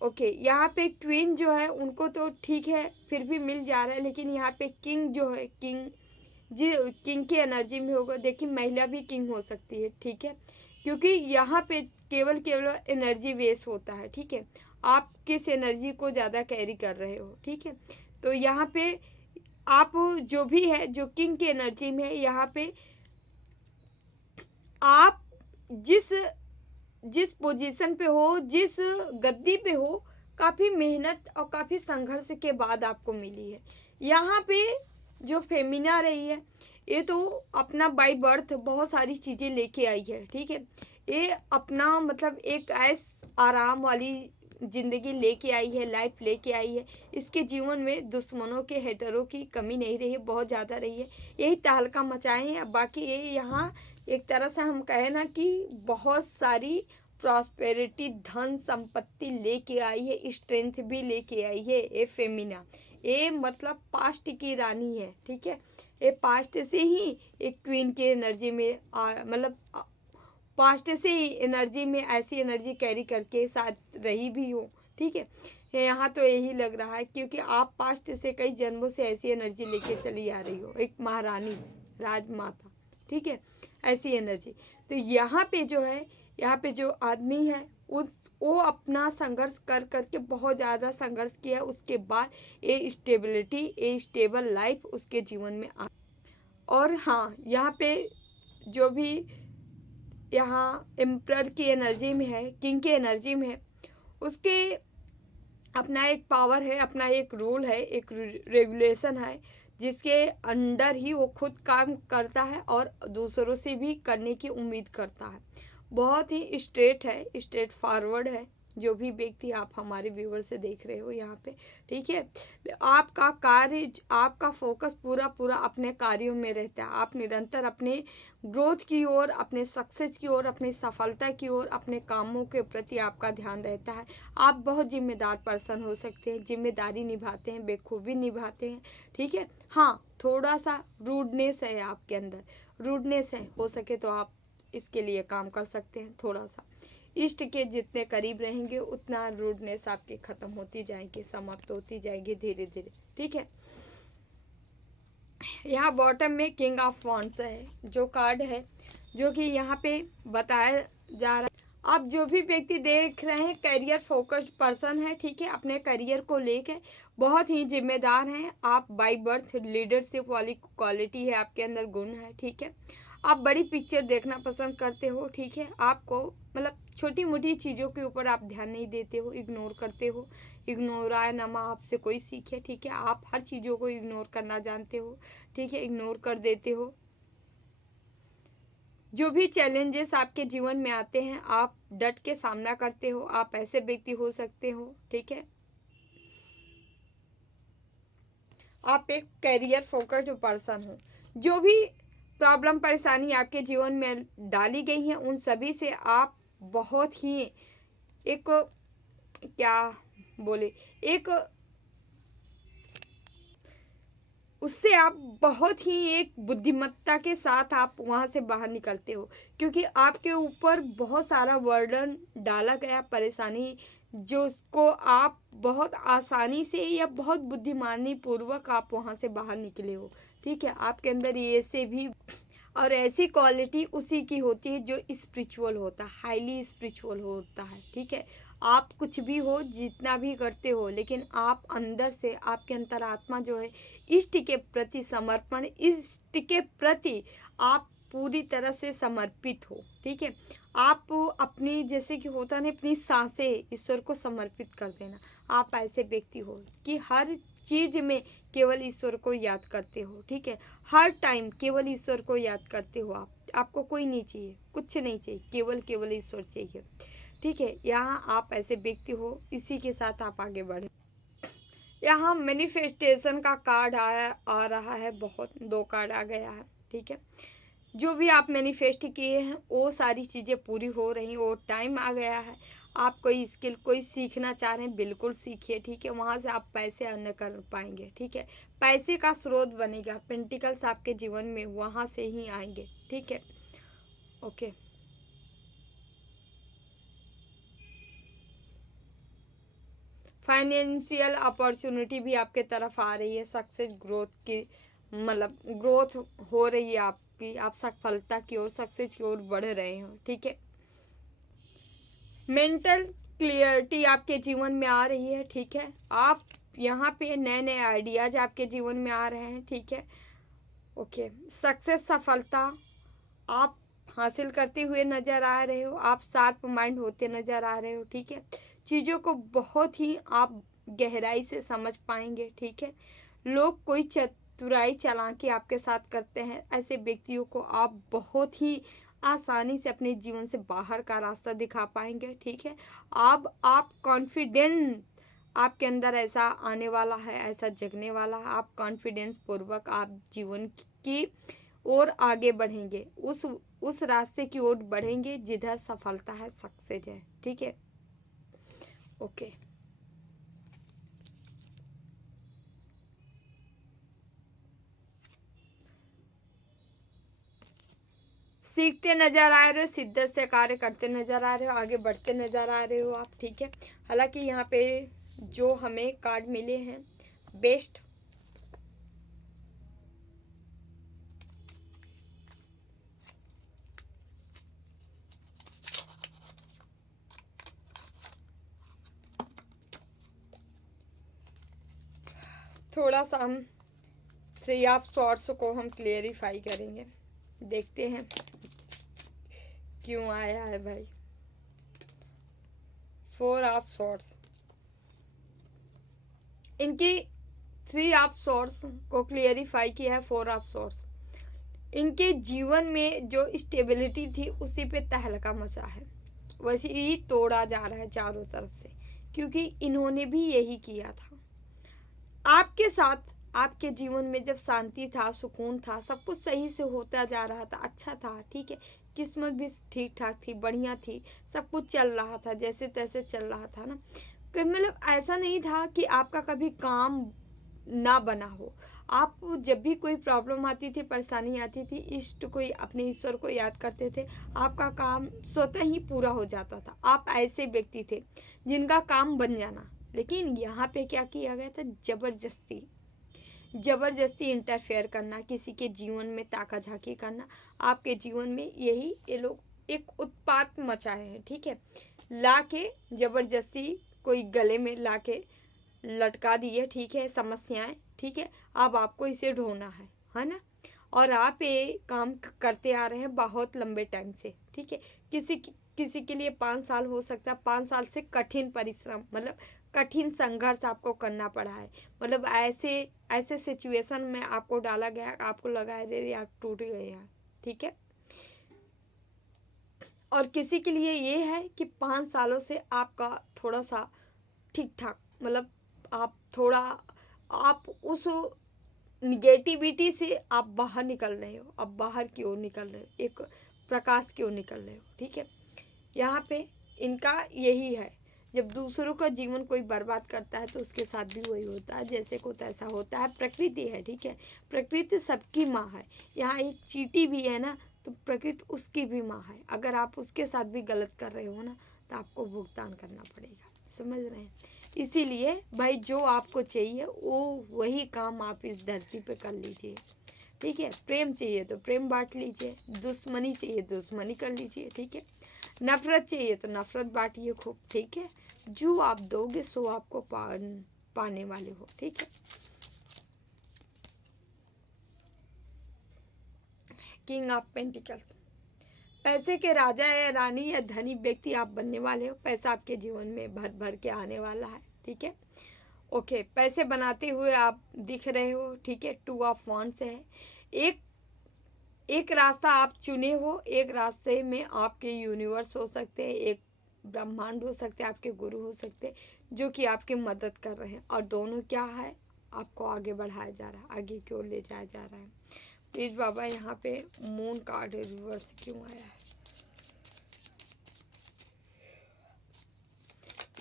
ओके। यहाँ पे क्वीन जो है उनको तो ठीक है फिर भी मिल जा रहा है, लेकिन यहाँ पे किंग जो है, किंग जी किंग की एनर्जी में होगा। देखिए महिला भी किंग हो सकती है, ठीक है, क्योंकि यहाँ पे केवल केवल एनर्जी वेस्ट होता है, ठीक है। आप किस एनर्जी को ज़्यादा कैरी कर रहे हो, ठीक है। तो यहाँ पे आप जो भी है, जो किंग की एनर्जी में है, यहाँ पे आप जिस जिस पोजीशन पे हो, जिस गद्दी पे हो, काफ़ी मेहनत और काफ़ी संघर्ष के बाद आपको मिली है। यहाँ पे जो फेमिना रही है, ये तो अपना बाई बर्थ बहुत सारी चीज़ें लेके आई है, ठीक है। ये अपना मतलब एक ऐस आराम वाली ज़िंदगी लेके आई है, लाइफ लेके आई है। इसके जीवन में दुश्मनों के, हेटरों की कमी नहीं रही है, बहुत ज़्यादा रही है। यही तहलका मचाए हैं। बाकी ये यहाँ एक तरह से हम कहें ना कि बहुत सारी प्रॉस्पेरिटी, धन संपत्ति लेके आई है, स्ट्रेंथ भी लेके आई है ये फेमिना। ये मतलब पास्ट की रानी है, ठीक है। ये पास्ट से ही एक क्वीन की एनर्जी में मतलब पास्ट से ही एनर्जी में ऐसी एनर्जी कैरी करके साथ रही भी हो, ठीक है। यहाँ तो यही लग रहा है, क्योंकि आप पास्ट से कई जन्मों से ऐसी एनर्जी लेके चली आ रही हो, एक महारानी, राजमाता, ठीक है, ऐसी एनर्जी। तो यहाँ पे जो है, यहाँ पे जो आदमी है वो अपना संघर्ष कर करके बहुत ज़्यादा संघर्ष किया, उसके बाद ये स्टेबिलिटी, ये स्टेबल लाइफ उसके जीवन में आ। और हाँ, यहाँ पे जो भी यहाँ एम्परर की एनर्जी में है, किंग की एनर्जी में है, उसके अपना एक पावर है, अपना एक रूल है, एक रेगुलेशन है, जिसके अंडर ही वो खुद काम करता है और दूसरों से भी करने की उम्मीद करता है। बहुत ही स्ट्रेट है, स्ट्रेट फॉरवर्ड है। जो भी व्यक्ति आप हमारे व्यूवर से देख रहे हो यहाँ पे, ठीक है। आपका कार्य, आपका फोकस पूरा पूरा अपने कार्यों में रहता है। आप निरंतर अपने ग्रोथ की ओर, अपने सक्सेस की ओर, अपनी सफलता की ओर, अपने कामों के प्रति आपका ध्यान रहता है। आप बहुत जिम्मेदार पर्सन हो सकते हैं, जिम्मेदारी निभाते हैं, बेखूबी निभाते हैं, ठीक है। हाँ, थोड़ा सा रूडनेस है आपके अंदर, रूडनेस है, हो सके तो आप इसके लिए काम कर सकते हैं। थोड़ा सा इष्ट के जितने करीब रहेंगे उतना रूडनेस आपकी ख़त्म होती जाएगी, समाप्त होती जाएगी धीरे धीरे, ठीक है। यहाँ बॉटम में किंग ऑफ वॉन्ड्स है, जो कार्ड है, जो कि यहाँ पे बताया जा रहा है। आप जो भी व्यक्ति देख रहे हैं करियर फोकस्ड पर्सन है, ठीक है, अपने करियर को लेकर बहुत ही जिम्मेदार हैं आप। बाय बर्थ लीडरशिप वाली क्वालिटी है आपके अंदर, गुण है, ठीक है। आप बड़ी पिक्चर देखना पसंद करते हो, ठीक है। आपको मतलब छोटी मोटी चीज़ों के ऊपर आप ध्यान नहीं देते हो, इग्नोर करते हो। इग्नोरायनमा आपसे कोई सीखे, ठीक है। आप हर चीज़ों को इग्नोर करना जानते हो, ठीक है, इग्नोर कर देते हो। जो भी चैलेंजेस आपके जीवन में आते हैं आप डट के सामना करते हो। आप ऐसे व्यक्ति हो सकते हो, ठीक है। आप एक करियर फोकस्ड पर्सन हो। जो भी प्रॉब्लम परेशानी आपके जीवन में डाली गई हैं उन सभी से आप बहुत ही एक, क्या बोले, एक, उससे आप बहुत ही एक बुद्धिमत्ता के साथ आप वहाँ से बाहर निकलते हो, क्योंकि आपके ऊपर बहुत सारा बर्डन डाला गया, परेशानी, जो उसको आप बहुत आसानी से या बहुत बुद्धिमानी पूर्वक आप वहाँ से बाहर निकले हो। ठीक है, आपके अंदर ये से भी और ऐसी क्वालिटी उसी की होती है जो स्पिरिचुअल होता है, हाईली स्पिरिचुअल होता है। ठीक है, आप कुछ भी हो, जितना भी करते हो, लेकिन आप अंदर से, आपके अंतरात्मा जो है इष्ट के प्रति समर्पण, इष्ट के प्रति आप पूरी तरह से समर्पित हो। ठीक है, आप अपनी, जैसे कि होता है ना, अपनी सांसें ईश्वर को समर्पित कर देना। आप ऐसे व्यक्ति हो कि हर चीज में केवल ईश्वर को याद करते हो। ठीक है, हर टाइम केवल ईश्वर को याद करते हो। आपको कोई नहीं चाहिए, कुछ नहीं चाहिए, केवल ईश्वर चाहिए। ठीक है, यहाँ आप ऐसे व्यक्ति हो, इसी के साथ आप आगे बढ़े। यहाँ मैनिफेस्टेशन का कार्ड आ रहा है, बहुत 2 कार्ड आ गया है। ठीक है, जो भी आप मैनिफेस्ट किए हैं वो सारी चीज़ें पूरी हो रही, वो टाइम आ गया है। आप कोई स्किल कोई सीखना चाह रहे हैं, बिल्कुल सीखिए। ठीक है, वहाँ से आप पैसे अर्न कर पाएंगे। ठीक है, पैसे का स्रोत बनेगा, पेंटिकल्स आपके जीवन में वहाँ से ही आएंगे। ठीक है, ओके। फाइनेंशियल अपॉर्चुनिटी भी आपके तरफ आ रही है, सक्सेस ग्रोथ की, मतलब ग्रोथ हो रही है आपकी, आप सफलता की ओर, सक्सेस की ओर बढ़ रहे हो। ठीक है, मेंटल क्लियरिटी आपके जीवन में आ रही है। ठीक है, आप यहाँ पे नए नए आइडियाज आपके जीवन में आ रहे हैं। ठीक है, ओके। सक्सेस, सफलता आप हासिल करते हुए नज़र आ रहे हो, आप शार्प माइंड होते नज़र आ रहे हो। ठीक है, चीज़ों को बहुत ही आप गहराई से समझ पाएंगे। ठीक है, लोग कोई चतुराई चालाकी आपके साथ करते हैं, ऐसे व्यक्तियों को आप बहुत ही आसानी से अपने जीवन से बाहर का रास्ता दिखा पाएंगे। ठीक है, अब आप कॉन्फिडेंस आपके अंदर ऐसा आने वाला है, ऐसा जगने वाला है, आप कॉन्फिडेंस पूर्वक आप जीवन की और आगे बढ़ेंगे, उस रास्ते की ओर बढ़ेंगे जिधर सफलता है, सक्सेस है। ठीक है, ओके। सीखते नजर आ रहे हो, शिद्दत से कार्य करते नजर आ रहे हो, आगे बढ़ते नजर आ रहे हो आप। ठीक है, हालांकि यहाँ पे जो हमें कार्ड मिले हैं, बेस्ट, थोड़ा सा हम 3 ऑफ सॉर्ट्स को हम क्लियरिफाई करेंगे, देखते हैं क्यों आया है भाई। 4 ऑफ सॉर्ट्स, इनकी 3 ऑफ सॉर्ट्स को क्लियरिफाई किया है। 4 ऑफ सॉर्ट्स, इनके जीवन में जो स्टेबिलिटी थी उसी पे तहलका मचा है, वैसे ही तोड़ा जा रहा है चारों तरफ से, क्योंकि इन्होंने भी यही किया था आपके साथ। आपके जीवन में जब शांति था, सुकून था, सब कुछ सही से होता जा रहा था, अच्छा था। ठीक है, किस्मत भी ठीक ठाक थी, बढ़िया थी, सब कुछ चल रहा था, जैसे तैसे चल रहा था ना, मतलब ऐसा नहीं था कि आपका कभी काम ना बना हो। आप जब भी कोई प्रॉब्लम आती थी, परेशानी आती थी, इष्ट को, अपने ईश्वर को याद करते थे, आपका काम स्वतः ही पूरा हो जाता था। आप ऐसे व्यक्ति थे जिनका काम बन जाना। लेकिन यहाँ पे क्या किया गया था, जबरदस्ती जबरदस्ती इंटरफेयर करना, किसी के जीवन में ताका झाकी करना, आपके जीवन में यही ये लोग एक उत्पात मचाए हैं। ठीक है, ला के जबरदस्ती कोई गले में ला के लटका दिए। ठीक है, समस्याएं। ठीक है, अब आपको इसे ढोना है ना, और आप ये काम करते आ रहे हैं बहुत लंबे टाइम से। ठीक है, किसी के लिए 5 साल हो सकता है, 5 साल से कठिन परिश्रम, मतलब कठिन संघर्ष आपको करना पड़ा है, मतलब ऐसे ऐसे सिचुएशन में आपको डाला गया, आपको लगा है आप टूट गए हैं। ठीक है, और किसी के लिए ये है कि 5 सालों से आपका थोड़ा सा ठीक ठाक, मतलब आप थोड़ा, आप उस निगेटिविटी से आप बाहर निकल रहे हो, अब बाहर की ओर निकल रहे हो, एक प्रकाश की ओर निकल रहे हो, ठीक है। यहाँ पे इनका यही है, जब दूसरों का जीवन कोई बर्बाद करता है तो उसके साथ भी वही होता है, जैसे को तैसा होता है, प्रकृति है, ठीक है। प्रकृति सबकी माँ है। यहाँ एक चींटी भी है ना, तो प्रकृति उसकी भी माँ है। अगर आप उसके साथ भी गलत कर रहे हो ना, तो आपको भुगतान करना पड़ेगा, समझ रहे हैं। इसीलिए भाई जो आपको चाहिए वो वही काम आप इस धरती पे कर लीजिए, ठीक है। प्रेम चाहिए तो प्रेम बांट लीजिए, दुश्मनी चाहिए दुश्मनी कर लीजिए, ठीक है। नफरत चाहिए तो नफरत बांटिए खूब, ठीक है। जो आप दोगे सो आपको पाने वाले हो, ठीक है। किंग ऑफ पेंटिकल्स, पैसे के राजा या रानी या धनी व्यक्ति आप बनने वाले हो। पैसा आपके जीवन में भर भर के आने वाला है, ठीक है। ओके, पैसे बनाते हुए आप दिख रहे हो, ठीक है। 2 ऑफ वांड्स है। एक रास्ता आप चुने हो, एक रास्ते में आपके यूनिवर्स हो सकते हैं, एक ब्रह्मांड हो सकते हैं, आपके गुरु हो सकते हैं जो कि आपकी मदद कर रहे हैं, और दोनों क्या है, आपको आगे बढ़ाया जा रहा है, आगे की ओर ले जाया जा रहा है। प्लीज़ बाबा यहाँ पे मून कार्ड रिवर्स क्यों आया है,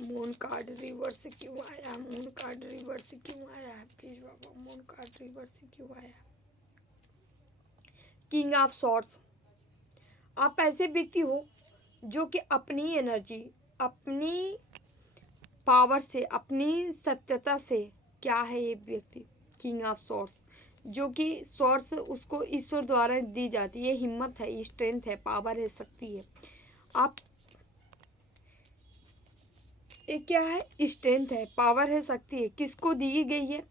मून कार्ड रिवर्स क्यों आया, मून कार्ड रिवर्स क्यों आया है, please Baba moon card reverse क्यों आया। किंग ऑफ सॉर्ड्स, आप ऐसे व्यक्ति हो जो कि अपनी एनर्जी, अपनी पावर से, अपनी सत्यता से, क्या है ये व्यक्ति, किंग ऑफ सॉर्ड्स, जो कि सॉर्ड्स उसको ईश्वर द्वारा दी जाती है, हिम्मत है, स्ट्रेंथ है, पावर है, शक्ति है। आप ये क्या है, स्ट्रेंथ है, पावर है, शक्ति है, किसको दी गई है,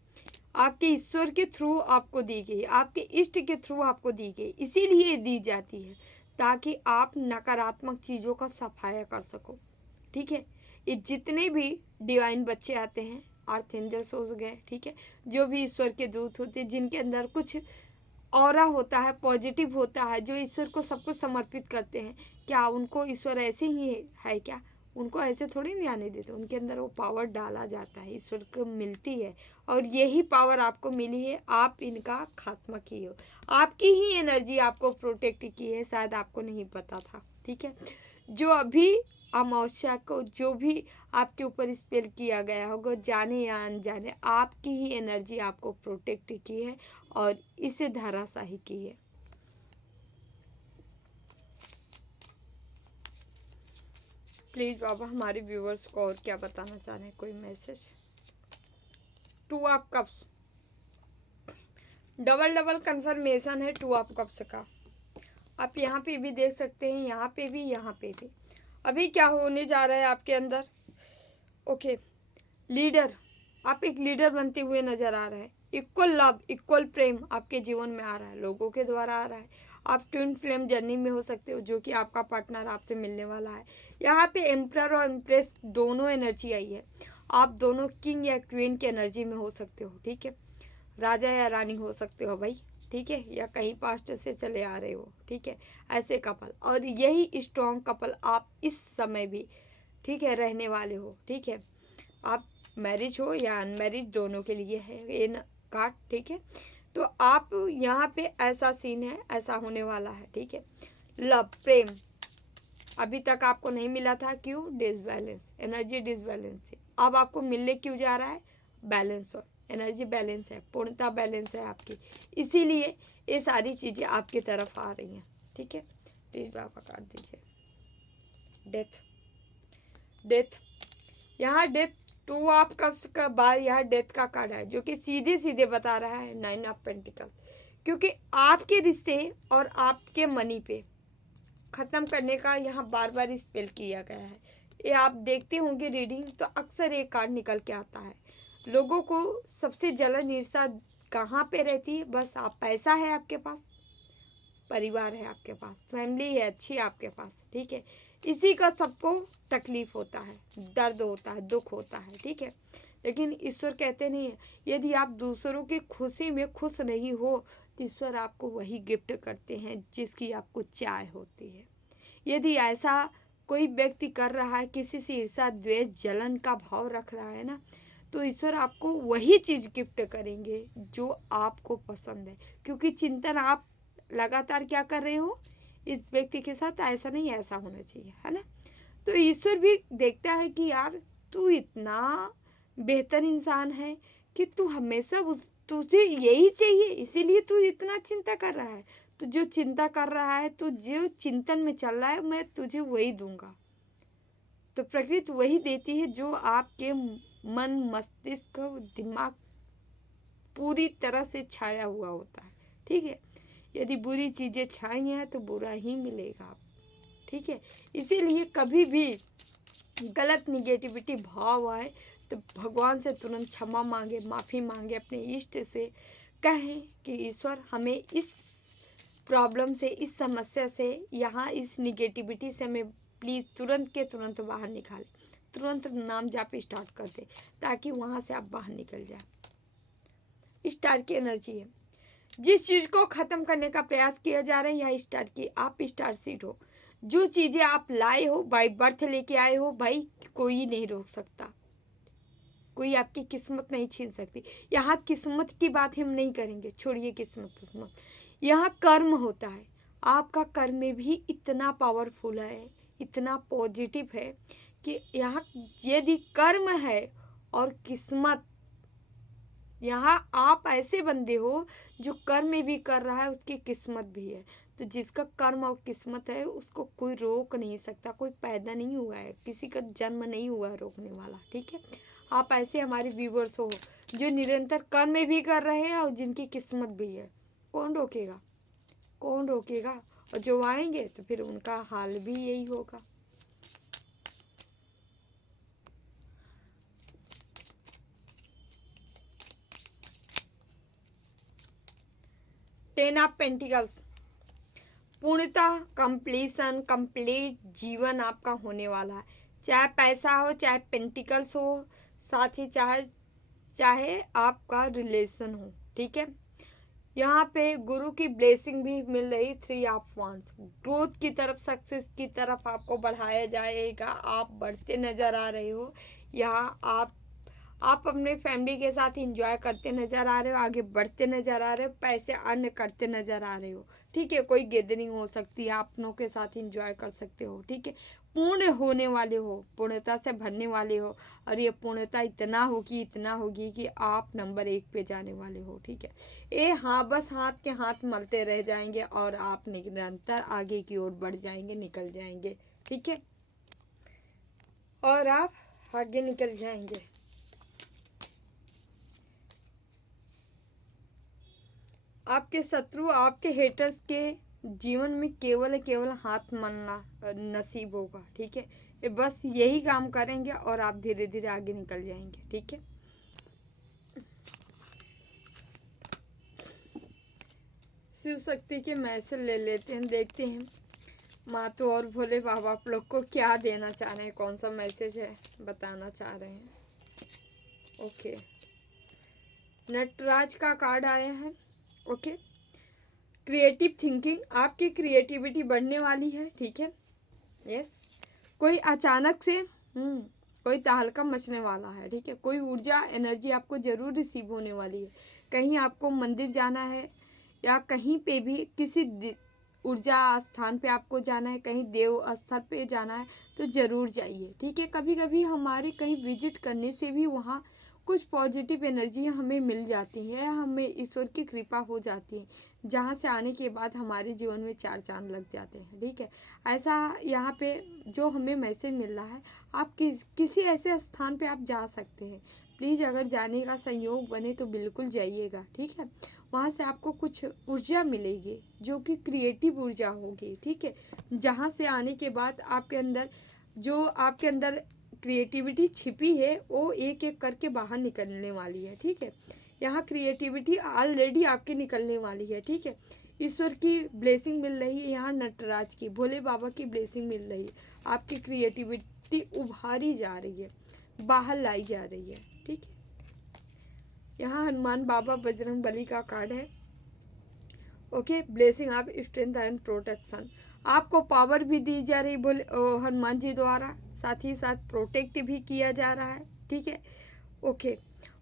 आपके ईश्वर के थ्रू आपको दी गई, आपके इष्ट के थ्रू आपको दी गई, इसीलिए दी जाती है ताकि आप नकारात्मक चीज़ों का सफाया कर सको, ठीक है। ये जितने भी डिवाइन बच्चे आते हैं, अर्थ एंजल्स हो गए, ठीक है, जो भी ईश्वर के दूत होते हैं, जिनके अंदर कुछ ऑरा होता है, पॉजिटिव होता है, जो ईश्वर को सब कुछ समर्पित करते हैं, क्या उनको ईश्वर ऐसे ही है क्या, उनको ऐसे थोड़ी नहीं आने देते, उनके अंदर वो पावर डाला जाता है, ईश्वर को मिलती है, और यही पावर आपको मिली है, आप इनका खात्मा किए हो, आपकी ही एनर्जी आपको प्रोटेक्ट की है, शायद आपको नहीं पता था, ठीक है। जो अभी अमावस्या को जो भी आपके ऊपर स्पेल किया गया होगा, जाने या अनजाने, आपकी ही एनर्जी आपको प्रोटेक्ट की है और इसे धराशाही की है। प्लीज़ बाबा हमारे व्यूवर्स को और क्या बताना चाह रहे हैं, कोई message. 2 of cups, double double confirmation है 2 ऑफ कप्स का। आप यहाँ पे भी देख सकते हैं, यहाँ पे भी, यहाँ पे भी। अभी क्या होने जा रहा है आपके अंदर, ओके, लीडर, आप एक लीडर बनते हुए नजर आ रहे हैं। इक्वल लव, इक्वल प्रेम आपके जीवन में आ रहा है, लोगों के द्वारा आ रहा है। आप ट्विन फ्लेम जर्नी में हो सकते हो, जो कि आपका पार्टनर आपसे मिलने वाला है। यहाँ पे एम्परर और एम्प्रेस दोनों एनर्जी आई है। आप दोनों किंग या क्वीन की एनर्जी में हो सकते हो, ठीक है। राजा या रानी हो सकते हो भाई, ठीक है, या कहीं पास्ट से चले आ रहे हो, ठीक है, ऐसे कपल। और यही स्ट्रॉन्ग कपल आप इस समय भी, ठीक है, रहने वाले हो, ठीक है। आप मैरिज हो या अनमैरिज, दोनों के लिए है ये कार्ड, ठीक है। तो आप यहाँ पे ऐसा सीन है, ऐसा होने वाला है, ठीक है। लव, प्रेम अभी तक आपको नहीं मिला था, क्यों, डिसबैलेंस, एनर्जी डिसबैलेंस है। अब आपको मिलने क्यों जा रहा है, बैलेंस हो, एनर्जी बैलेंस है, पूर्णता बैलेंस है आपकी, इसीलिए ये सारी चीज़ें आपकी तरफ आ रही हैं, ठीक है। प्लीज़ बाबा काट दीजिए। डेथ, डेथ, यहाँ डेथ, 2 ऑफ कप्स का बाद यहाँ डेथ का कार्ड है, जो कि सीधे सीधे बता रहा है 9 ऑफ पेंटिकल, क्योंकि आपके रिश्ते और आपके मनी पे ख़त्म करने का यहाँ बार बार स्पेल किया गया है। ये आप देखते होंगे रीडिंग, तो अक्सर ये कार्ड निकल के आता है। लोगों को सबसे जलन ईर्ष्या कहाँ पे रहती है, बस आप, पैसा है आपके पास, परिवार है आपके पास, फैमिली है अच्छी आपके पास, ठीक है, इसी का सबको तकलीफ होता है, दर्द होता है, दुख होता है, ठीक है। लेकिन ईश्वर कहते नहीं है, यदि आप दूसरों की खुशी में खुश नहीं हो तो ईश्वर आपको वही गिफ्ट करते हैं जिसकी आपको चाह होती है। यदि ऐसा कोई व्यक्ति कर रहा है, किसी से ईर्ष्या द्वेष जलन का भाव रख रहा है ना, तो ईश्वर आपको वही चीज़ गिफ्ट करेंगे जो आपको पसंद है, क्योंकि चिंतन आप लगातार क्या कर रहे हो, इस व्यक्ति के साथ ऐसा नहीं, ऐसा होना चाहिए, है ना। तो ईश्वर भी देखता है कि यार तू इतना बेहतर इंसान है कि तू हमेशा तुझे यही चाहिए, इसीलिए तू इतना चिंता कर रहा है। तो जो चिंता कर रहा है, तो जो चिंतन में चल रहा है, मैं तुझे वही दूंगा। तो प्रकृति वही देती है जो आपके मन, मस्तिष्क, दिमाग पूरी तरह से छाया हुआ होता है, ठीक है। यदि बुरी चीज़ें छाई हैं तो बुरा ही मिलेगा आप, ठीक है। इसीलिए कभी भी गलत निगेटिविटी भाव आए तो भगवान से तुरंत क्षमा मांगे, माफ़ी मांगे, अपने इष्ट से कहें कि ईश्वर हमें इस प्रॉब्लम से, इस समस्या से, यहाँ इस निगेटिविटी से हमें प्लीज़ तुरंत के तुरंत बाहर निकालें। तुरंत नाम जाप स्टार्ट कर दे ताकि वहाँ से आप बाहर निकल जाए। स्टार की एनर्जी है, जिस चीज़ को ख़त्म करने का प्रयास किया जा रहा है या स्टार की, आप स्टार सीड हो। जो चीज़ें आप लाए हो, बाय बर्थ लेके आए हो, भाई कोई नहीं रोक सकता, कोई आपकी किस्मत नहीं छीन सकती। यहाँ किस्मत की बात हम नहीं करेंगे, छोड़िए किस्मत। यहाँ कर्म होता है, आपका कर्म भी इतना पावरफुल है, इतना पॉजिटिव है कि यहाँ यदि कर्म है और किस्मत, यहाँ आप ऐसे बंदे हो जो कर्म भी कर रहा है, उसकी किस्मत भी है। तो जिसका कर्म और किस्मत है उसको कोई रोक नहीं सकता, कोई पैदा नहीं हुआ है, किसी का जन्म नहीं हुआ है रोकने वाला, ठीक है। आप ऐसे हमारे व्यूवर्स हो जो निरंतर कर्म भी कर रहे हैं और जिनकी किस्मत भी है, कौन रोकेगा, कौन रोकेगा। और जो आएंगे तो फिर उनका हाल भी यही होगा। टेन ऑफ पेंटिकल्स, पूर्णतः कंप्लीशन, कंप्लीट जीवन आपका होने वाला है। चाहे पैसा हो, चाहे पेंटिकल्स हो, साथ ही चाहे आपका रिलेशन हो, ठीक है। यहाँ पे गुरु की ब्लेसिंग भी मिल रही। 3 ऑफ वांड्स, ग्रोथ की तरफ, सक्सेस की तरफ आपको बढ़ाया जाएगा। आप बढ़ते नज़र आ रहे हो। यहाँ आप अपने फैमिली के साथ इंजॉय करते नज़र आ रहे हो, आगे बढ़ते नज़र आ रहे हो, पैसे अर्न करते नज़र आ रहे हो, ठीक है। कोई गैदरिंग हो सकती है, आप अपनों के साथ इंजॉय कर सकते हो, ठीक है। पूर्ण होने वाले हो, पूर्णता से भरने वाले हो, और ये पूर्णता इतना होगी कि आप नंबर 1 पे जाने वाले हो, ठीक है। ये हाँ, बस हाथ के हाथ मलते रह जाएंगे और आप निरंतर आगे की ओर बढ़ जाएंगे, निकल जाएंगे, ठीक है। और आप आगे निकल जाएंगे। आपके शत्रु, आपके हेटर्स के जीवन में केवल हाथ मलना नसीब होगा, ठीक है। ये बस यही काम करेंगे और आप धीरे धीरे आगे निकल जाएंगे, ठीक है। शिव शक्ति के मैसेज ले लेते हैं, देखते हैं मातू और भोले बाबा आप लोग को क्या देना चाह रहे हैं, कौन सा मैसेज है बताना चाह रहे हैं। ओके, नटराज का कार्ड आया है। ओके, क्रिएटिव थिंकिंग, आपकी क्रिएटिविटी बढ़ने वाली है, ठीक है। यस, कोई अचानक से कोई तहलका मचने वाला है, ठीक है। कोई ऊर्जा, एनर्जी आपको ज़रूर रिसीव होने वाली है। कहीं आपको मंदिर जाना है या कहीं पे भी किसी ऊर्जा स्थान पे आपको जाना है, कहीं देव स्थल पे जाना है तो ज़रूर जाइए, ठीक है। कभी कभी हमारे कहीं विजिट करने से भी वहाँ कुछ पॉजिटिव एनर्जी हमें मिल जाती है, हमें ईश्वर की कृपा हो जाती है, जहाँ से आने के बाद हमारे जीवन में 4 चांद लग जाते हैं, ठीक है। ऐसा यहाँ पे जो हमें मैसेज मिल रहा है, आप किसी ऐसे स्थान पे आप जा सकते हैं। प्लीज़ अगर जाने का संयोग बने तो बिल्कुल जाइएगा, ठीक है। वहाँ से आपको कुछ ऊर्जा मिलेगी जो कि क्रिएटिव ऊर्जा होगी, ठीक है। जहाँ से आने के बाद आपके अंदर क्रिएटिविटी छिपी है वो एक एक करके बाहर निकलने वाली है, ठीक है। यहाँ क्रिएटिविटी ऑलरेडी आपकी निकलने वाली है, ठीक है। ईश्वर की ब्लेसिंग मिल रही है, यहाँ नटराज की, भोले बाबा की ब्लेसिंग मिल रही है। आपकी क्रिएटिविटी उभारी जा रही है, बाहर लाई जा रही है, ठीक है। यहाँ हनुमान बाबा, बजरंग बली का कार्ड है। Okay, blessing of strength and protection, आपको पावर भी दी जा रही बोले हनुमान जी द्वारा, साथ ही साथ प्रोटेक्ट भी किया जा रहा है, ठीक है। ओके।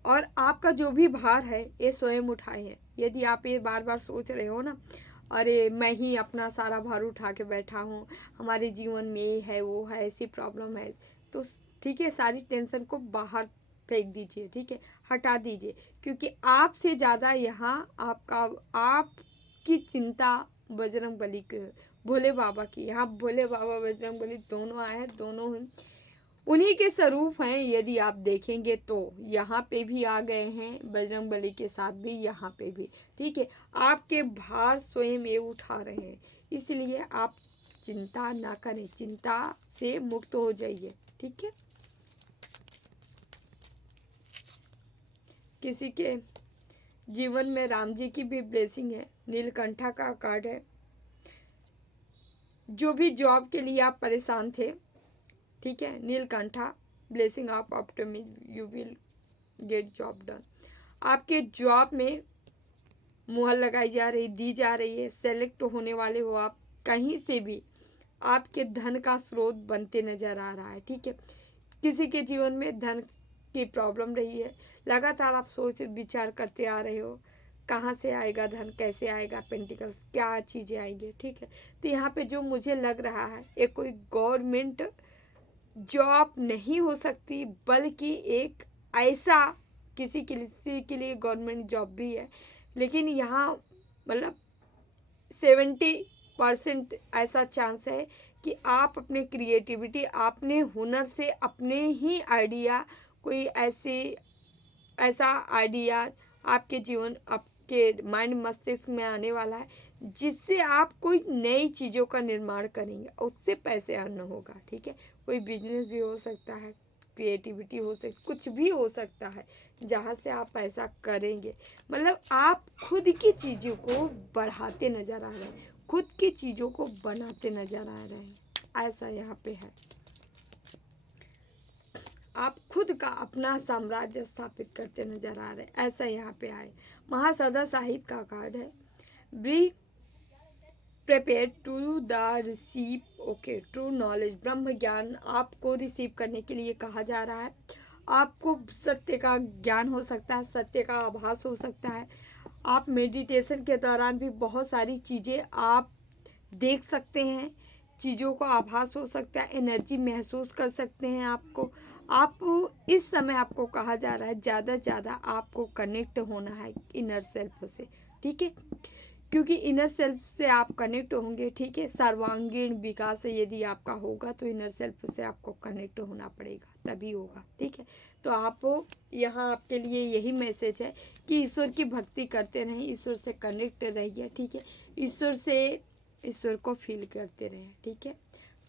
और आपका जो भी भार है ये स्वयं उठाए हैं। यदि आप ये बार बार सोच रहे हो ना, अरे मैं ही अपना सारा भार उठा के बैठा हूँ, हमारे जीवन में ये है वो है ऐसी प्रॉब्लम है, तो ठीक है, सारी टेंशन को बाहर फेंक दीजिए, ठीक है, हटा दीजिए। क्योंकि आपसे ज़्यादा यहाँ आपकी चिंता बजरंगबली के, भोले बाबा की। यहाँ भोले बाबा बजरंगबली दोनों आए हैं, दोनों उन्हीं के स्वरूप हैं। यदि आप देखेंगे तो यहाँ पे भी आ गए हैं, बजरंगबली के साथ भी यहाँ पे भी, ठीक है। आपके भार स्वयं ये उठा रहे हैं, इसलिए आप चिंता ना करें, चिंता से मुक्त हो जाइए, ठीक है। किसी के जीवन में राम जी की भी ब्लेसिंग है, नीलकंठा का कार्ड है। जो भी जॉब के लिए आप परेशान थे, ठीक है, Neelkantha blessing of optimism, you will get job done. आपके जॉब में मुहर लगाई जा रही, दी जा रही है, सेलेक्ट होने वाले हो आप कहीं से भी, आपके धन का स्रोत बनते नजर आ रहा है, ठीक है। किसी के जीवन में धन की प्रॉब्लम रही है, लगातार आप सोच विचार करते आ रहे हो, कहाँ से आएगा धन, कैसे आएगा, पेंटिकल्स क्या चीज़ें आएंगे, ठीक है। तो यहाँ पे जो मुझे लग रहा है, एक कोई गवर्नमेंट जॉब नहीं हो सकती, बल्कि एक ऐसा किसी के लिए गवर्नमेंट जॉब भी है, लेकिन यहाँ मतलब 70% ऐसा चांस है कि आप अपने क्रिएटिविटी, अपने हुनर से, अपने ही आइडिया, कोई ऐसा आइडिया आपके जीवन, आपके माइंड मस्तिष्क में आने वाला है, जिससे आप कोई नई चीज़ों का निर्माण करेंगे, उससे पैसे अर्न होगा, ठीक है। कोई बिजनेस भी हो सकता है, क्रिएटिविटी हो सकती, कुछ भी हो सकता है जहाँ से आप पैसा करेंगे। मतलब आप खुद की चीज़ों को बढ़ाते नज़र आ रहे हैं, खुद की चीज़ों को बनाते नज़र आ रहे हैं, ऐसा यहाँ पे है। आप खुद का अपना साम्राज्य स्थापित करते नजर आ रहे हैं, ऐसा यहाँ पे आए। महासदा साहिब का कार्ड है, be prepare to the receive, okay, true knowledge, ब्रह्म ज्ञान आपको रिसीव करने के लिए कहा जा रहा है। आपको सत्य का ज्ञान हो सकता है, सत्य का आभास हो सकता है। आप मेडिटेशन के दौरान भी बहुत सारी चीज़ें आप देख सकते हैं, चीज़ों को आभास हो सकता है, एनर्जी महसूस कर सकते हैं। आप इस समय आपको कहा जा रहा है ज़्यादा से ज़्यादा आपको कनेक्ट होना है इनर सेल्फ से, ठीक है। क्योंकि इनर सेल्फ से आप कनेक्ट होंगे, ठीक है, सर्वांगीण विकास यदि आपका होगा तो इनर सेल्फ से आपको कनेक्ट होना पड़ेगा, तभी होगा, ठीक है। तो आप यहाँ आपके लिए यही मैसेज है कि ईश्वर की भक्ति करते रहें, ईश्वर से कनेक्ट रहिए, ठीक है। ईश्वर को फील करते रहें, ठीक है।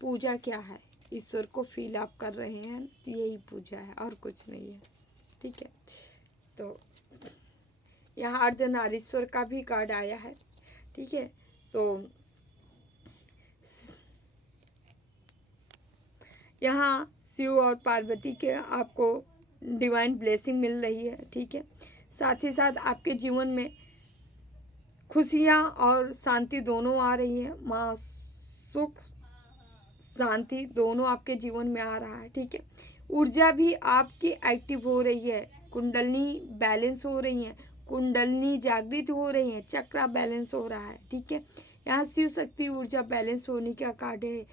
पूजा क्या है, ईश्वर को फील आप कर रहे हैं तो यही पूजा है, और कुछ नहीं है, ठीक है। तो यहाँ अर्धनारीश्वर का भी कार्ड आया है, ठीक है। तो यहाँ शिव और पार्वती के आपको डिवाइन ब्लेसिंग मिल रही है, ठीक है। साथ ही साथ आपके जीवन में खुशियाँ और शांति दोनों आ रही है, माँ सुख शांति दोनों आपके जीवन में आ रहा है, ठीक है। ऊर्जा भी आपकी एक्टिव हो रही है, कुंडलनी बैलेंस हो रही है, कुंडलनी जागृत हो रही है, चक्रा बैलेंस हो रहा है, ठीक है। यहाँ शिव शक्ति ऊर्जा बैलेंस होने का कार्ड है,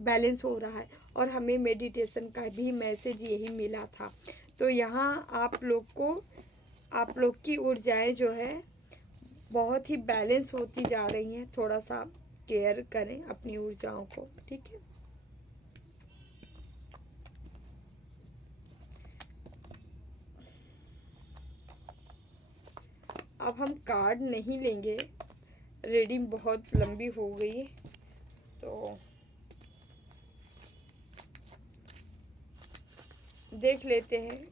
बैलेंस हो रहा है। और हमें मेडिटेशन का भी मैसेज यही मिला था। तो यहाँ आप लोग की ऊर्जाएं जो है बहुत ही बैलेंस होती जा रही हैं, थोड़ा सा केयर करें अपनी ऊर्जाओं को, ठीक है। अब हम कार्ड नहीं लेंगे, रीडिंग बहुत लंबी हो गई, तो देख लेते हैं।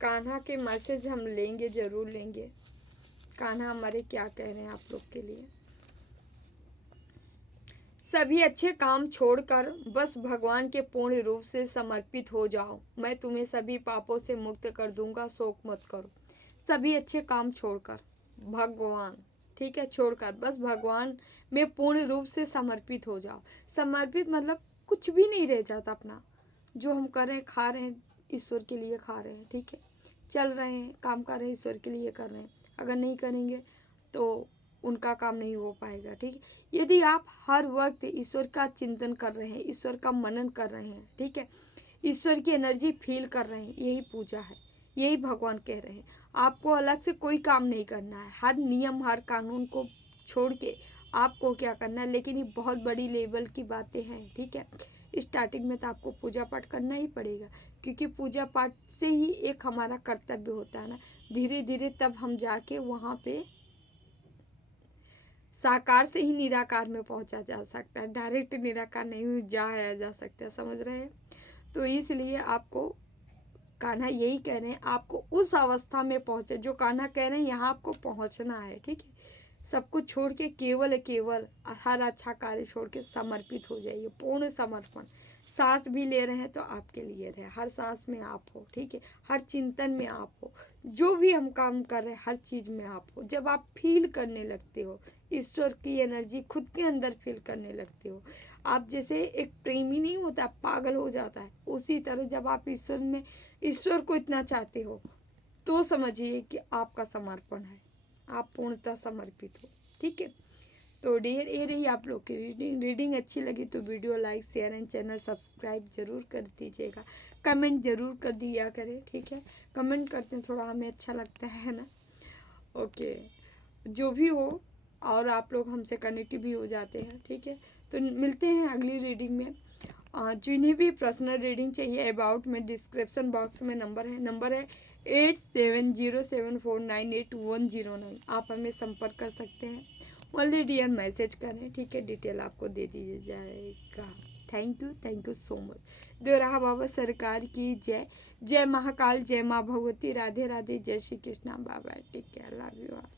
कान्हा के मैसेज हम लेंगे, ज़रूर लेंगे। कान्हा हमारे क्या कह रहे हैं आप लोग के लिए। सभी अच्छे काम छोड़कर बस भगवान के पूर्ण रूप से समर्पित हो जाओ, मैं तुम्हें सभी पापों से मुक्त कर दूंगा, शोक मत करो। सभी अच्छे काम छोड़कर, भगवान, ठीक है, छोड़कर बस भगवान में पूर्ण रूप से समर्पित हो जाओ। समर्पित मतलब कुछ भी नहीं रह जाता अपना, जो हम कर रहे हैं, खा रहे हैं, ईश्वर के लिए खा रहे हैं, ठीक है, चल रहे हैं, काम कर रहे हैं, ईश्वर के लिए कर रहे हैं। अगर नहीं करेंगे तो उनका काम नहीं हो पाएगा, ठीक है। यदि आप हर वक्त ईश्वर का चिंतन कर रहे हैं, ईश्वर का मनन कर रहे हैं, ठीक है, ईश्वर की एनर्जी फील कर रहे हैं, यही पूजा है, यही भगवान कह रहे हैं। आपको अलग से कोई काम नहीं करना है, हर नियम हर कानून को छोड़ के आपको क्या करना है, लेकिन ये बहुत बड़ी लेवल की बातें हैं, ठीक है। स्टार्टिंग में तो आपको पूजा पाठ करना ही पड़ेगा, क्योंकि पूजा पाठ से ही एक हमारा कर्तव्य होता है ना। धीरे धीरे तब हम जाके वहाँ पे साकार से ही निराकार में पहुंचा जा सकता है, डायरेक्ट निराकार नहीं जाया जा सकता, समझ रहे हैं। तो इसलिए आपको कान्हा यही कह रहे हैं, आपको उस अवस्था में पहुंचे जो कान्हा कह रहे हैं, यहाँ आपको पहुंचना है, ठीक है। सब कुछ छोड़ के केवल हर अच्छा कार्य छोड़ के समर्पित हो जाइए, पूर्ण समर्पण। सांस भी ले रहे हैं तो आपके लिए रहे, हर सांस में आप हो, ठीक है, हर चिंतन में आप हो, जो भी हम काम कर रहे हैं हर चीज़ में आप हो। जब आप फील करने लगते हो ईश्वर की एनर्जी खुद के अंदर फील करने लगते हो, आप जैसे एक प्रेमी नहीं होता पागल हो जाता है, उसी तरह जब आप ईश्वर को इतना चाहते हो तो समझिए कि आपका समर्पण है, आप पूर्णतः समर्पित हो, ठीक है। तो डियर ये रही आप लोग की रीडिंग अच्छी लगी तो video like share and channel subscribe जरूर कर दीजिएगा, कमेंट जरूर कर दिया करें, ठीक है। कमेंट करते हैं थोड़ा हमें अच्छा लगता है ना। ओके, जो भी हो, और आप लोग हमसे कनेक्ट भी हो जाते हैं, ठीक है। तो मिलते हैं अगली रीडिंग में। जिन्हें भी पर्सनल रीडिंग चाहिए अबाउट में डिस्क्रिप्शन बॉक्स में नंबर है 8707498109। आप हमें संपर्क कर सकते हैं, ओनली डियर मैसेज करें, ठीक है, डिटेल आपको दे दी जाएगा। Thank you so much. Devraha Baba सरकार की जय। जय महाकाल, जय माँ भगवती, राधे राधे, जय Shri Krishna. Baba take care, love you all.